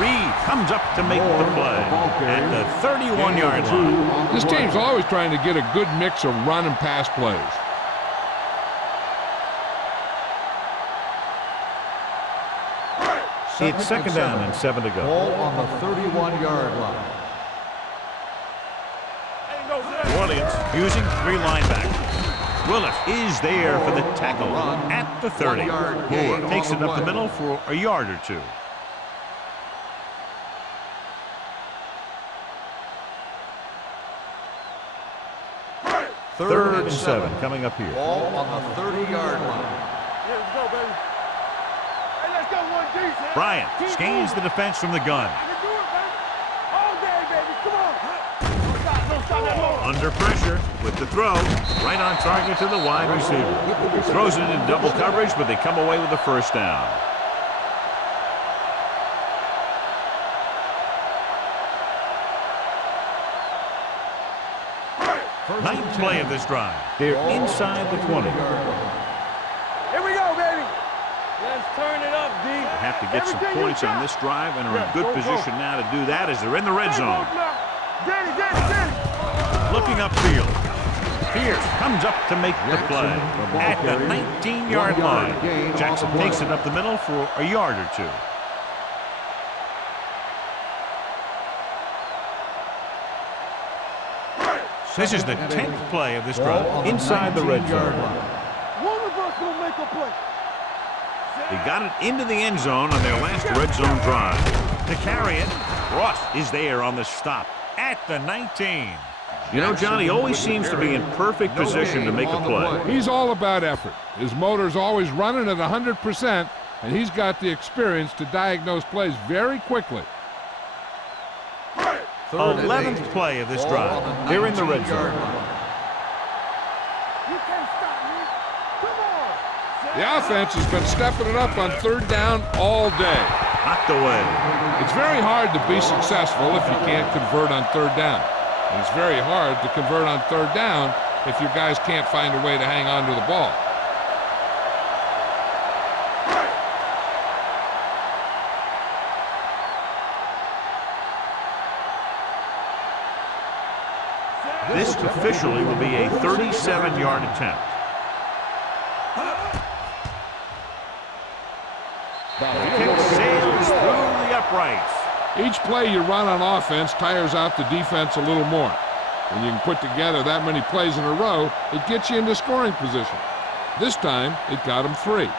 Reed comes up to make the play at the 31-yard line. This team's always trying to get a good mix of run and pass plays. It's second down and 7 to go. Ball on the 31-yard line. New Orleans using 3 linebackers. Willis is there for the tackle at the 30. Moore takes it up the middle for a yard or two. Third and 7 coming up here. Ball on the 30-yard line. Yeah, let's go, baby. Hey, let's go, 1D. Bryant scans the defense from the gun. You can do it, baby. All day, baby. Come on. Don't stop that ball. Under pressure with the throw. Right on target to the wide receiver. Throws it in double coverage, but they come away with the first down. Ninth play of this drive. They're inside the 20. Here we go, baby. Let's turn it up, D. They have to get some points on this drive and are in good position now to do that as they're in the red zone. Danny. Looking upfield. Pierce comes up to make the play at the 19-yard line. Jackson takes it up the middle for a yard or two. This is the 10th play of this drive inside the red zone. One of us will make a play. They got it into the end zone on their last red zone drive. To carry it, Ross is there on the stop at the 19. You know, John, he always seems to be in perfect position to make a play. He's all about effort. His motor's always running at 100%, and he's got the experience to diagnose plays very quickly. 11th play of this drive. They're in the red zone. You can't stop me. Come on. The offense has been stepping it up on third down all day. Knocked away. It's very hard to be successful if you can't convert on third down. And it's very hard to convert on third down if your guys can't find a way to hang on to the ball. This officially will be a 37-yard attempt. The kick sails through the uprights. Each play you run on offense tires out the defense a little more. When you can put together that many plays in a row, it gets you into scoring position. This time, it got them 3.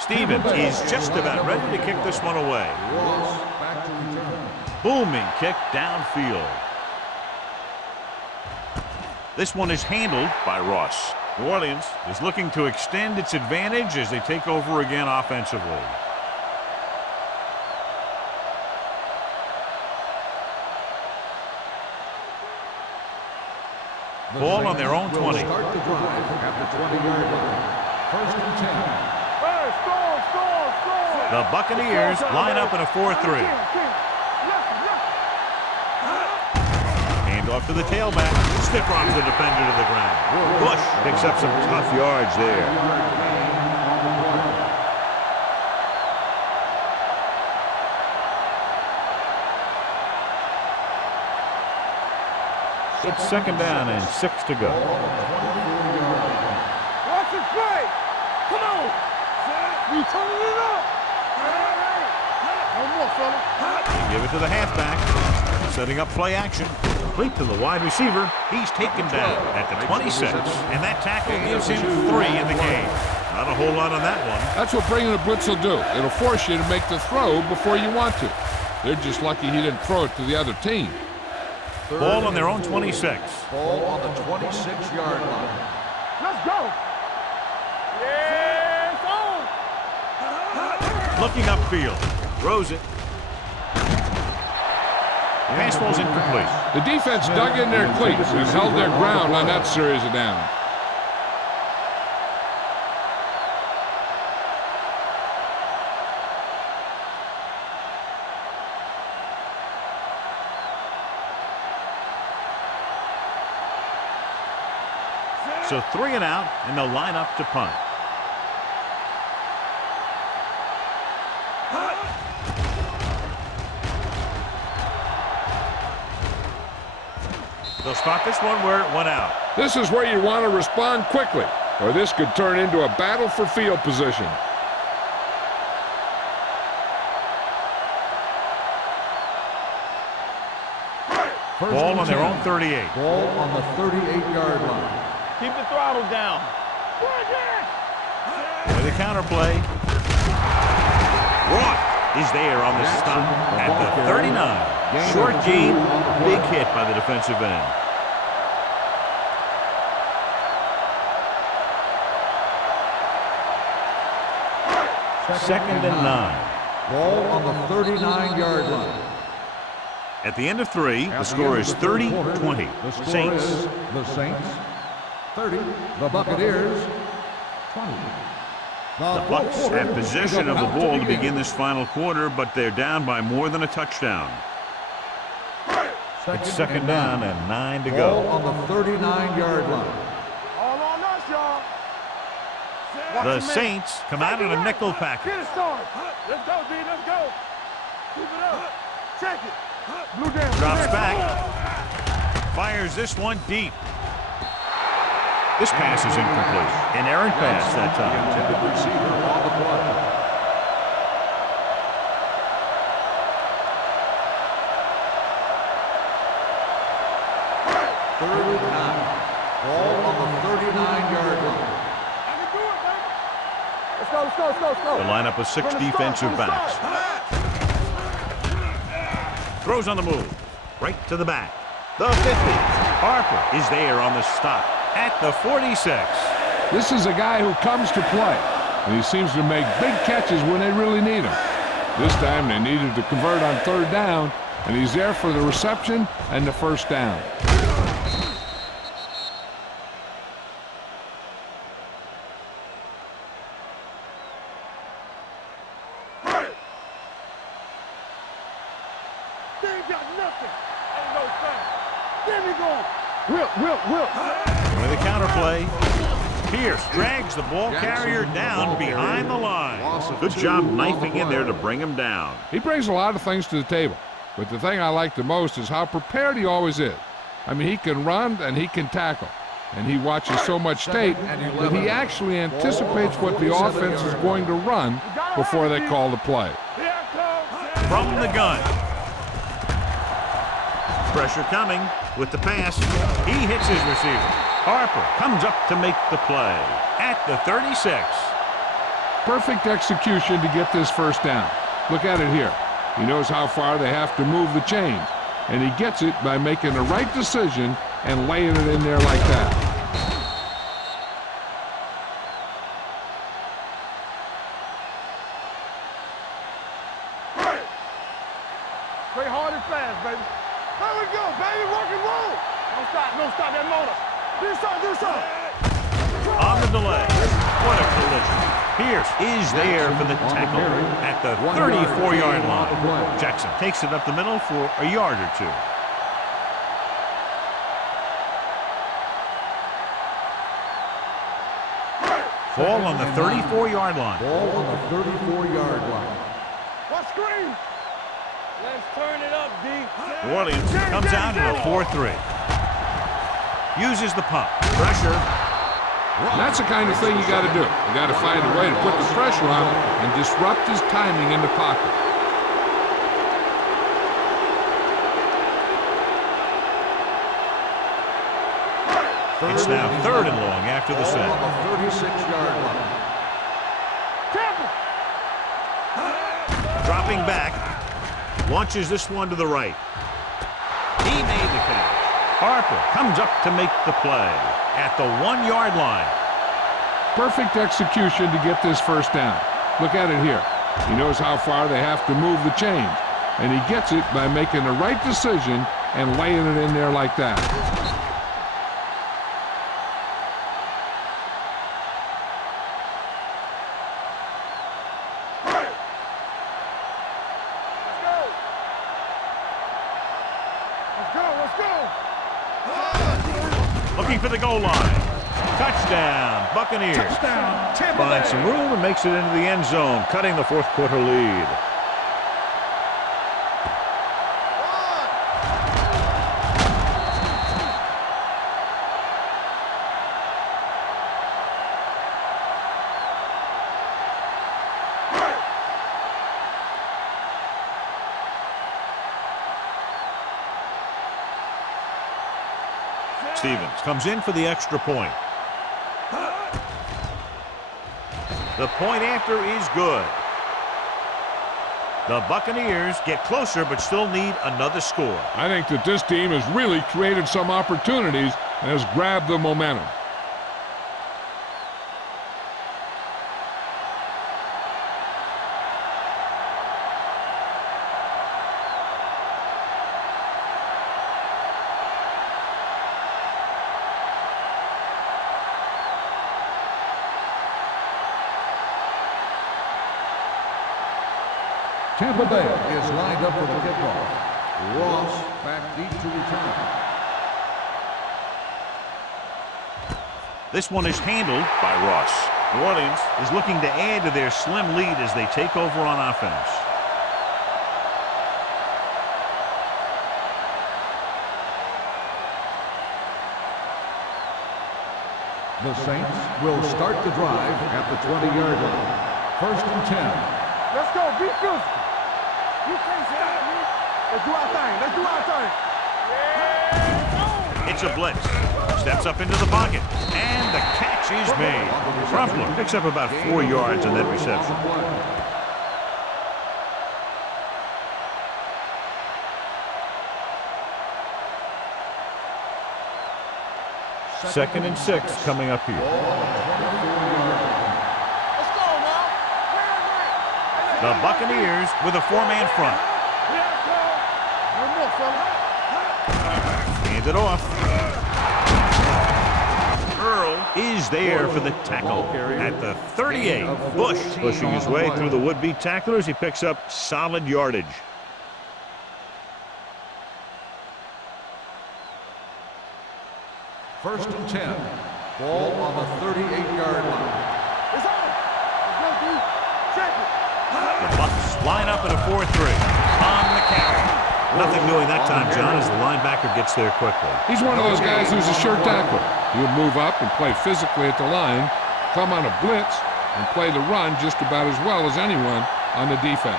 Stevens is just about ready to kick this one away. Ross back to return. Booming kick downfield. This one is handled by Ross. New Orleans is looking to extend its advantage as they take over again offensively. Ball on their own 20. Start the drive at the 20-yard line. 1st and 10. Hey, score. The Buccaneers line up in a 4-3. Hand off to the tailback. Stiff arms the defender to the ground. Bush picks up some tough yards there. It's 2nd down and 6 to go. Watch it play. Come on. We turning it up. One more, fella. Give it to the halfback. Setting up play action. Complete to the wide receiver. He's taken down at the 26. And that tackle gives him 3 in the game. Not a whole lot on that one. That's what bringing a blitz will do. It'll force you to make the throw before you want to. They're just lucky he didn't throw it to the other team. Ball on their own 26. Ball on the 26-yard line. Let's go. Yes, on. Looking upfield. Throws it. Pass ball's incomplete. The defense dug in their cleats and held their ground on that series of downs. So 3 and out, and they'll line up to punt. They'll start this one where it went out. This is where you want to respond quickly, or this could turn into a battle for field position. Ball on their own 38. Ball on the 38-yard line. Keep the throttle down. With a counterplay. Rock is there on the stop at the 39. Short gain, big hit by the defensive end. Second and 9. Ball on the 39-yard line. At the end of 3, the score is 30-20. Saints. The Saints 30. The Buccaneers 20. The Bucs have possession of the ball to begin this final quarter, but they're down by more than a touchdown. It's 2nd down and 9 to Ball go. on the 39-yard line. All on us, y'all. The Saints come out in a nickel package. Get it started. Let's go, D. Let's go. Keep it up. Check it. Blue down. Drops back. Fires this one deep. This pass is incomplete. An errant pass that time. Intended receiver on the play. Third and 9. Ball on the 39-yard line. I can do it, baby. Let's go, let's go, let's go, let's go. The lineup of 6 defensive backs. Throws on the move. Right to the back. The 50. Harper is there on the stop at the 46. This is a guy who comes to play, and he seems to make big catches when they really need him. This time they needed to convert on 3rd down, and he's there for the reception and the 1st down. With a counter play, Pierce drags the ball carrier down behind the line. Good job knifing in there to bring him down. He brings a lot of things to the table, but the thing I like the most is how prepared he always is. I mean, he can run and he can tackle, and he watches so much tape that he actually anticipates what the offense is going to run before they call the play. From the gun. Pressure coming with the pass. He hits his receiver. Harper comes up to make the play at the 36. Perfect execution to get this 1st down. Look at it here. He knows how far they have to move the chains, and he gets it by making the right decision and laying it in there like that. Play hard and fast, baby. There we go, baby. Rock and roll. Don't stop that motor. Do something. On the delay. What a collision. Pierce is there for the tackle at the 34-yard line. Jackson takes it up the middle for a yard or 2. Ball on the 34-yard line. Ball on the 34-yard line. What screen? Let's turn it up, D. New Orleans comes out in a 4-3. Uses the pump. Pressure. That's the kind of thing you got to do. You got to find a way to put the pressure on him and disrupt his timing in the pocket. It's now 3rd and long after the set. On the 36-yard line. Dropping back. Launches this one to the right. He made the catch. Harper comes up to make the play at the 1-yard line. Perfect execution to get this 1st down. Look at it here. He knows how far they have to move the chains, and he gets it by making the right decision and laying it in there like that. Looking for the goal line. Touchdown, Buccaneers. Finds some room and makes it into the end zone, cutting the 4th quarter lead. Stevens comes in for the extra point. The point after is good. The Buccaneers get closer but still need another score. I think that this team has really created some opportunities and has grabbed the momentum. Tampa Bay is lined up for the kickoff. Ross back deep to return. This one is handled by Ross. New Orleans is looking to add to their slim lead as they take over on offense. The Saints will start the drive at the 20-yard line. 1st and 10. Let's go. Be physical. You can't stop me. Let's do our thing. Let's do our thing. It's a blitz. Steps up into the pocket. And the catch is made. Crumpler picks up about 4 yards on that reception. 2nd and 6 coming up here. Let's go now. The Buccaneers with a 4-man front. One more, fella. Hand it off. Earl is there for the tackle at the 38. Bush pushing his way through the would-be tacklers. He picks up solid yardage. First and 10. Ball on the 38-yard line. It's on. Let's go, dude. Check it. The Bucs line up in a 4-3 on the carry. Nothing doing that time, John, as the linebacker gets there quickly. He's one of those guys who's a sure tackler. He'll move up and play physically at the line, come on a blitz, and play the run just about as well as anyone on the defense.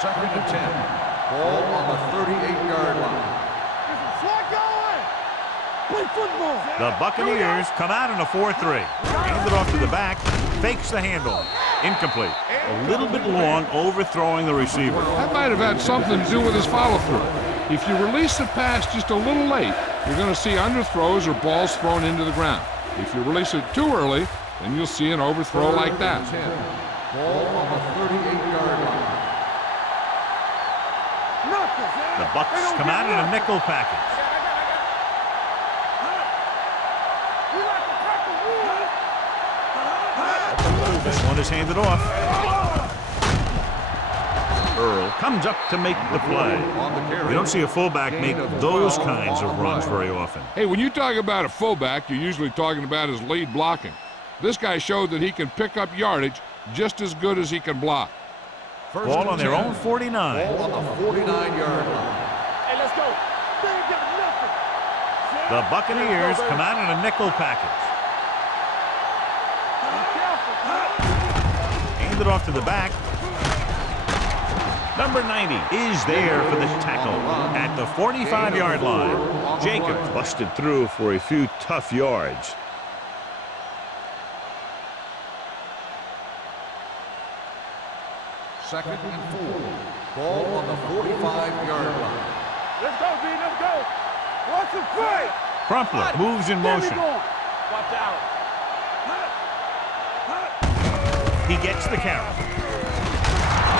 Second and 10. Ball on the 38-yard line. Is it slot going? Play football. The Buccaneers come out in a 4-3. Hands it off to the back, fakes the handle. Incomplete. A little bit long, overthrowing the receiver. That might have had something to do with his follow-through. If you release the pass just a little late, you're going to see underthrows or balls thrown into the ground. If you release it too early, then you'll see an overthrow like that. Ball on the 38-yard line. The Bucs come out in a nickel package. This one is handed off. Earl comes up to make the play. You don't see a fullback make those kinds of runs very often. Hey, when you talk about a fullback, you're usually talking about his lead blocking. This guy showed that he can pick up yardage just as good as he can block. Ball on their own 49. Ball on the 49-yard line. Hey, let's go. They ain't got nothing. The Buccaneers come out in a nickel package. Hand it off to the back. Number 90 is there for the tackle at the 45-yard line. Jacobs busted through for a few tough yards. Second and 4. Ball on the 45-yard line. Let's go, B. Let's go. What's the play? Crumpler moves in motion. Watch out. He gets the carry.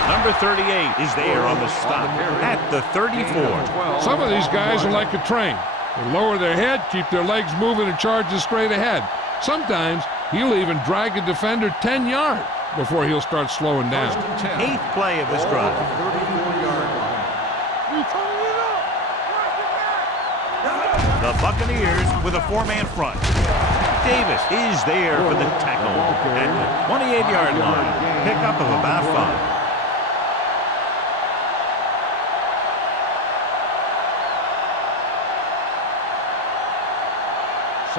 Number 38 is there on the stop at the 34. Some of these guys are like a train. They lower their head, keep their legs moving, and charge straight ahead. Sometimes he'll even drag a defender 10 yards before he'll start slowing down. 8th play of this drive. 34-yard line. We turn it up. The Buccaneers with a 4-man front. Davis is there for the tackle at the 28-yard line. Pickup of about 5.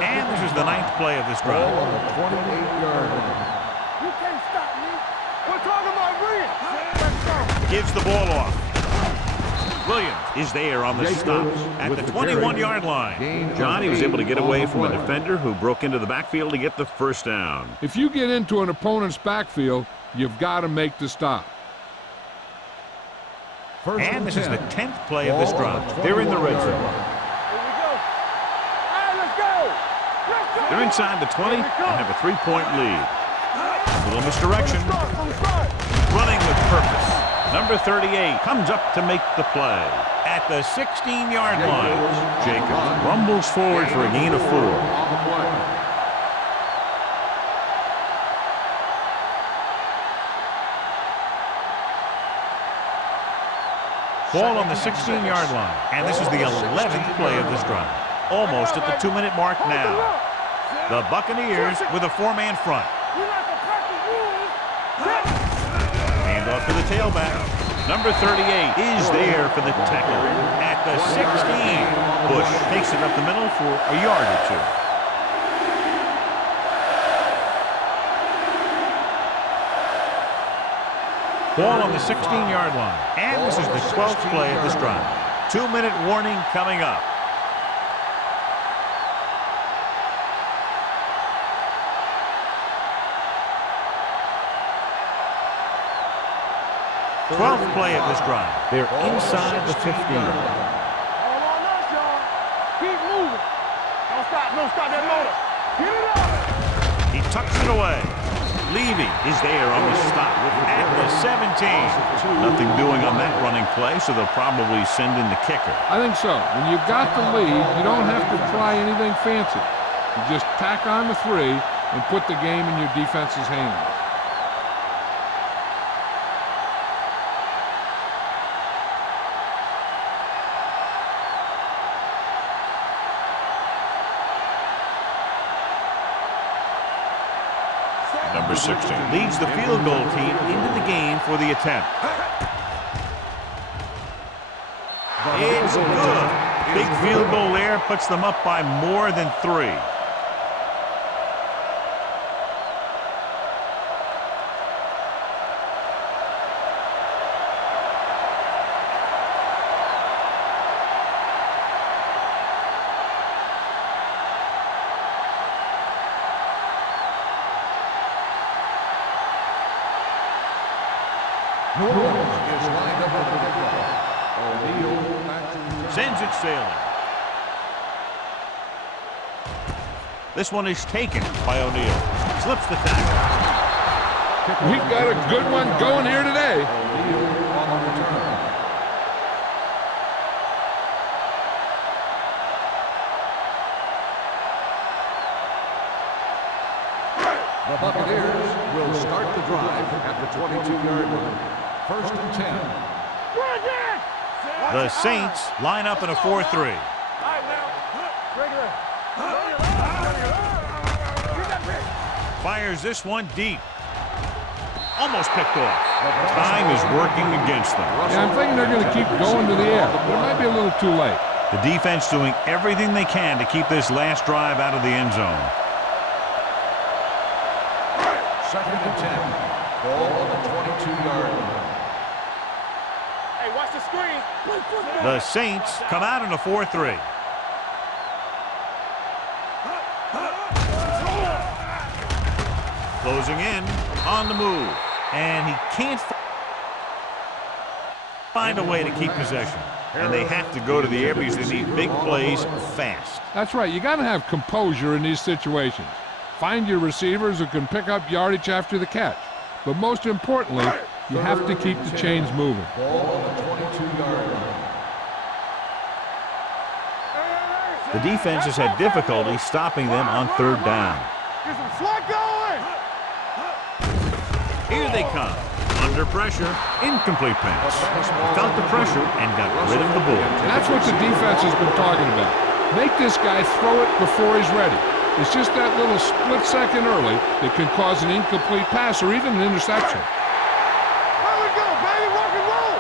And this is the 9th play of this drive. Ball on the 28-yard line. You can't stop me. We're talking about Williams. Let's go. Gives the ball off. Williams is there on the stop at the 21-yard line. Johnny was able to get away from a defender who broke into the backfield to get the first down. If you get into an opponent's backfield, you've got to make the stop. And this is the 10th play of this drive. They're in the red zone. Here we go. Hey, let's go. Let's go. They're inside the 20 and have a 3-point lead. A little misdirection. Running with purpose. Number 38 comes up to make the play at the 16-yard line. Jacobs rumbles forward for a gain of 4. Ball on the 16-yard line. And this is the 11th play of this drive. Almost at the 2-minute mark now. The Buccaneers with a 4-man front. Hand off to the tailback. Number 38 is there for the tackle at the 16. Bush takes it up the middle for a yard or 2. Ball on the 16-yard line. And this is the 12th play of this drive. 2-minute warning coming up. 12th play of this drive. They're inside the 15. All on us, y'all. Keep moving. Don't stop that motor. Get it up. He tucks it away. Levy is there on the stop at the 17. Nothing doing on that running play, so they'll probably send in the kicker. I think so. When you've got the lead, you don't have to try anything fancy. You just tack on the 3 and put the game in your defense's hands. Number 16 leads the field goal team into the game for the attempt. It's good. Big field goal there puts them up by more than 3. New Orleans is lined up for the kickoff. O'Neal back to Sends it sailing. This one is taken by O'Neal. Slips the tackle. We've got a good one going here today. O'Neal on the return. The Buccaneers will start the drive at the 22-yard line. 1st and 10. The Saints line up in a 4-3. All right, now. Regular. Fires this one deep. Almost picked off. Time is working against them. Yeah, I'm thinking they're going to keep going to the air, but it might be a little too late. The defense doing everything they can to keep this last drive out of the end zone. 2nd and 10. Ball on the 22-yard line. Hey, watch the screen. The Saints come out in a 4-3. Closing in on the move. And he can't find a way to keep possession. And they have to go to the air because they need big plays fast. That's right. You got to have composure in these situations. Find your receivers who can pick up yardage after the catch. But most importantly, you have to keep the chains moving. Ball on the 22-yard line. The defense has had difficulty stopping them on 3rd down. Get some slack going. Here they come. Under pressure, incomplete pass. He felt the pressure and got rid of the ball. And that's what the defense has been talking about. Make this guy throw it before he's ready. It's just that little split second early that can cause an incomplete pass or even an interception. There we go, baby. Rock and roll.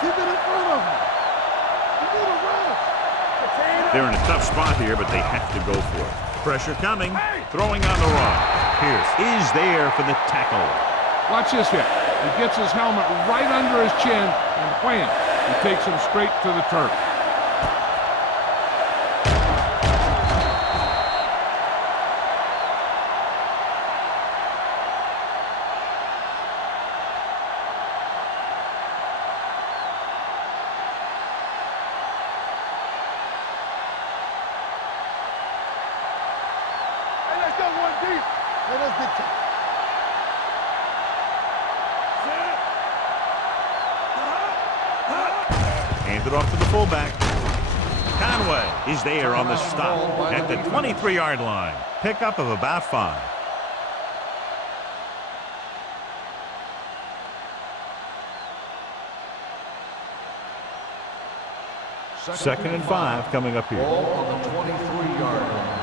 Keep it in front of him. You need a rush. They're in a tough spot here, but they have to go for it. Pressure coming. Throwing on the run. Pierce is there for the tackle. Watch this hit. He gets his helmet right under his chin, and wham, he takes him straight to the turf. Hey, let's go one deep. Let us get to Hands it off to the fullback. Conway is there on the stop at the 23-yard line. Pickup of about 5. Second and 5 coming up here. Ball on the 23-yard line.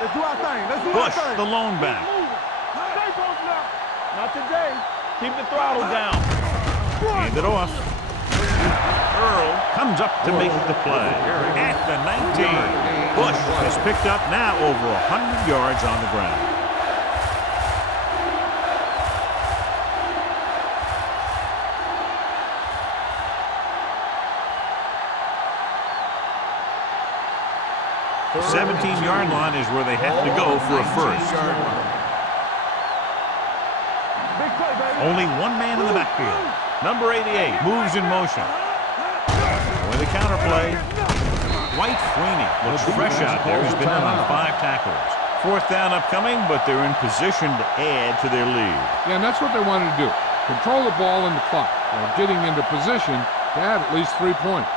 Let's do our thing. Let's do our Bush, thing. the lone back. Stay close now. Not today. Keep the throttle down. Hand it off. Earl comes up to make the play at the 19. Bush has picked up now over 100 yards on the ground. The 17-yard line is where they have to go for a first. Big play, baby. Only one man in the backfield. Number 88 moves in motion. With the counter play. Dwight Freeney looks fresh out there. He's been in on 5 tackles. 4th down upcoming, but they're in position to add to their lead. Yeah, and that's what they wanted to do. Control the ball and the clock while getting into position to add at least 3 points.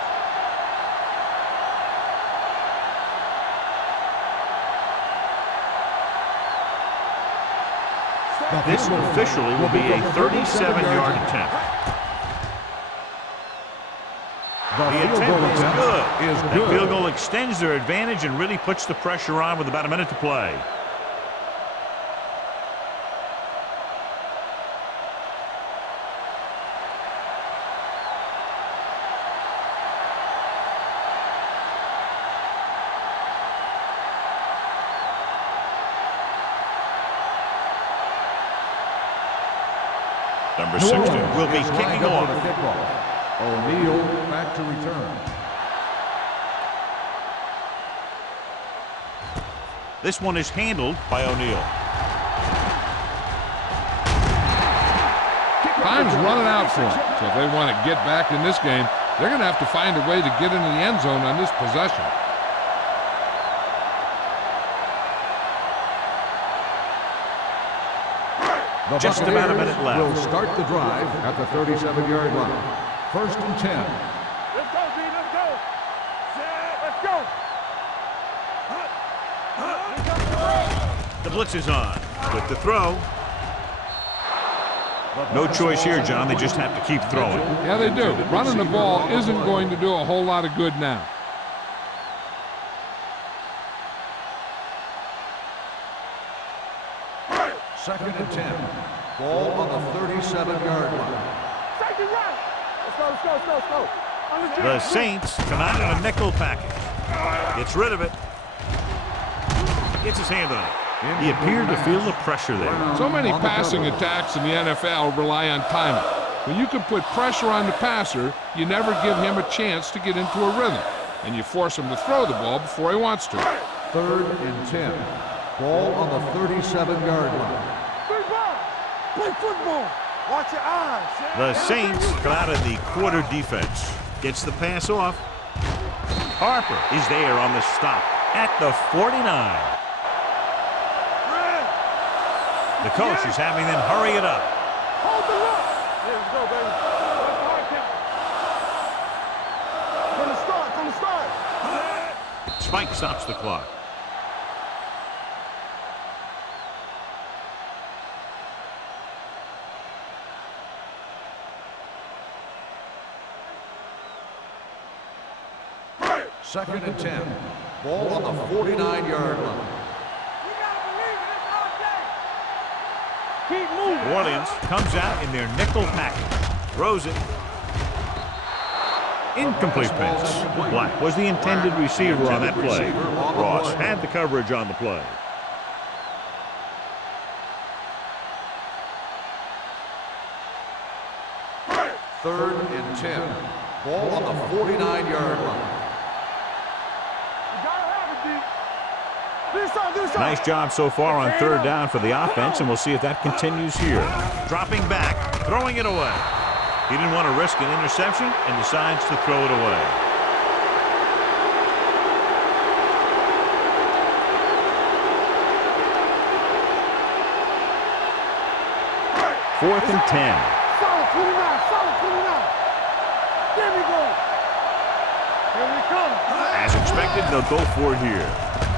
This officially will be a 37-yard attempt. The attempt is good. That field goal extends their advantage and really puts the pressure on with about a minute to play. Number 60 will be kicking off. O'Neal back to return. This one is handled by O'Neal. Time's running out for them. So if they want to get back in this game, they're going to have to find a way to get into the end zone on this possession. The Just about a minute left. Will start the drive at the 37-yard line. 1st and 10. Let's go, D. Let's go. Let's go. The blitz is on. With the throw. No choice here, John. They just have to keep throwing. Yeah, they do. Running the ball isn't going to do a whole lot of good now. Second and 10. Ball on the 37-yard line. Safety right. Let's go. The Saints come out in a nickel package. Gets rid of it. Gets his hand on it. He appeared to feel the pressure there. So many passing attacks in the NFL rely on timing. When you can put pressure on the passer, you never give him a chance to get into a rhythm, and you force him to throw the ball before he wants to. 3rd and 10. Ball on the 37-yard line. Play football. Watch your eyes. The Saints come out of the quarter defense. Gets the pass off. Harper is there on the stop at the 49. The coach is having them hurry it up. Hold the look. Here we go, baby. From the start. Spike stops the clock. Second and 10. Ball on the 49-yard line. Keep moving. New Orleans comes out in their nickel package. Throws it. Incomplete pass. Black was the intended receiver on that play. Ross had the coverage on the play. Third and 10. Ball on the 49-yard line. Nice job so far on 3rd down for the offense, and we'll see if that continues here. Dropping back, throwing it away. He didn't want to risk an interception and decides to throw it away. Fourth and 10. Solid 29. There we go. Here we come. As expected, they'll go for it here.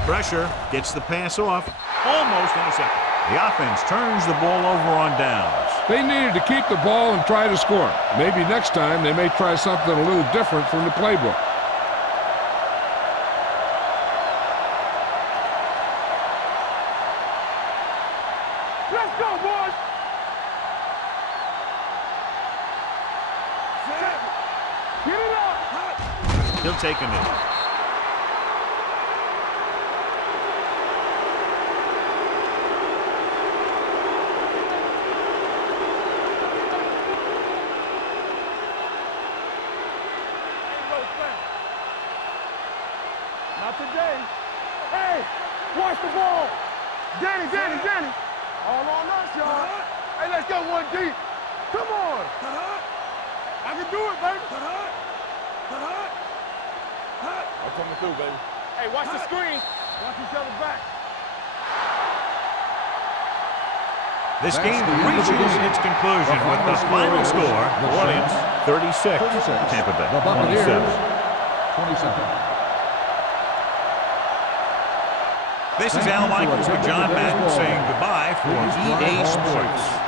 Pressure, gets the pass off, almost intercepted. The offense turns the ball over on downs. They needed to keep the ball and try to score. Maybe next time they may try something a little different from the playbook. Let's go, boys. Get it up. He'll take a minute. Not today. Hey, watch the ball. Danny. All on us, y'all. Hey, let's go one deep. Come on. I can do it, baby. They're coming through, baby. Hey, watch the screen. Watch each other back. This game reaches its conclusion with the final score. Orleans 36, Tampa Bay The Buccaneers 27. 27. This is Al Michaels with John Madden saying goodbye for EA Sports.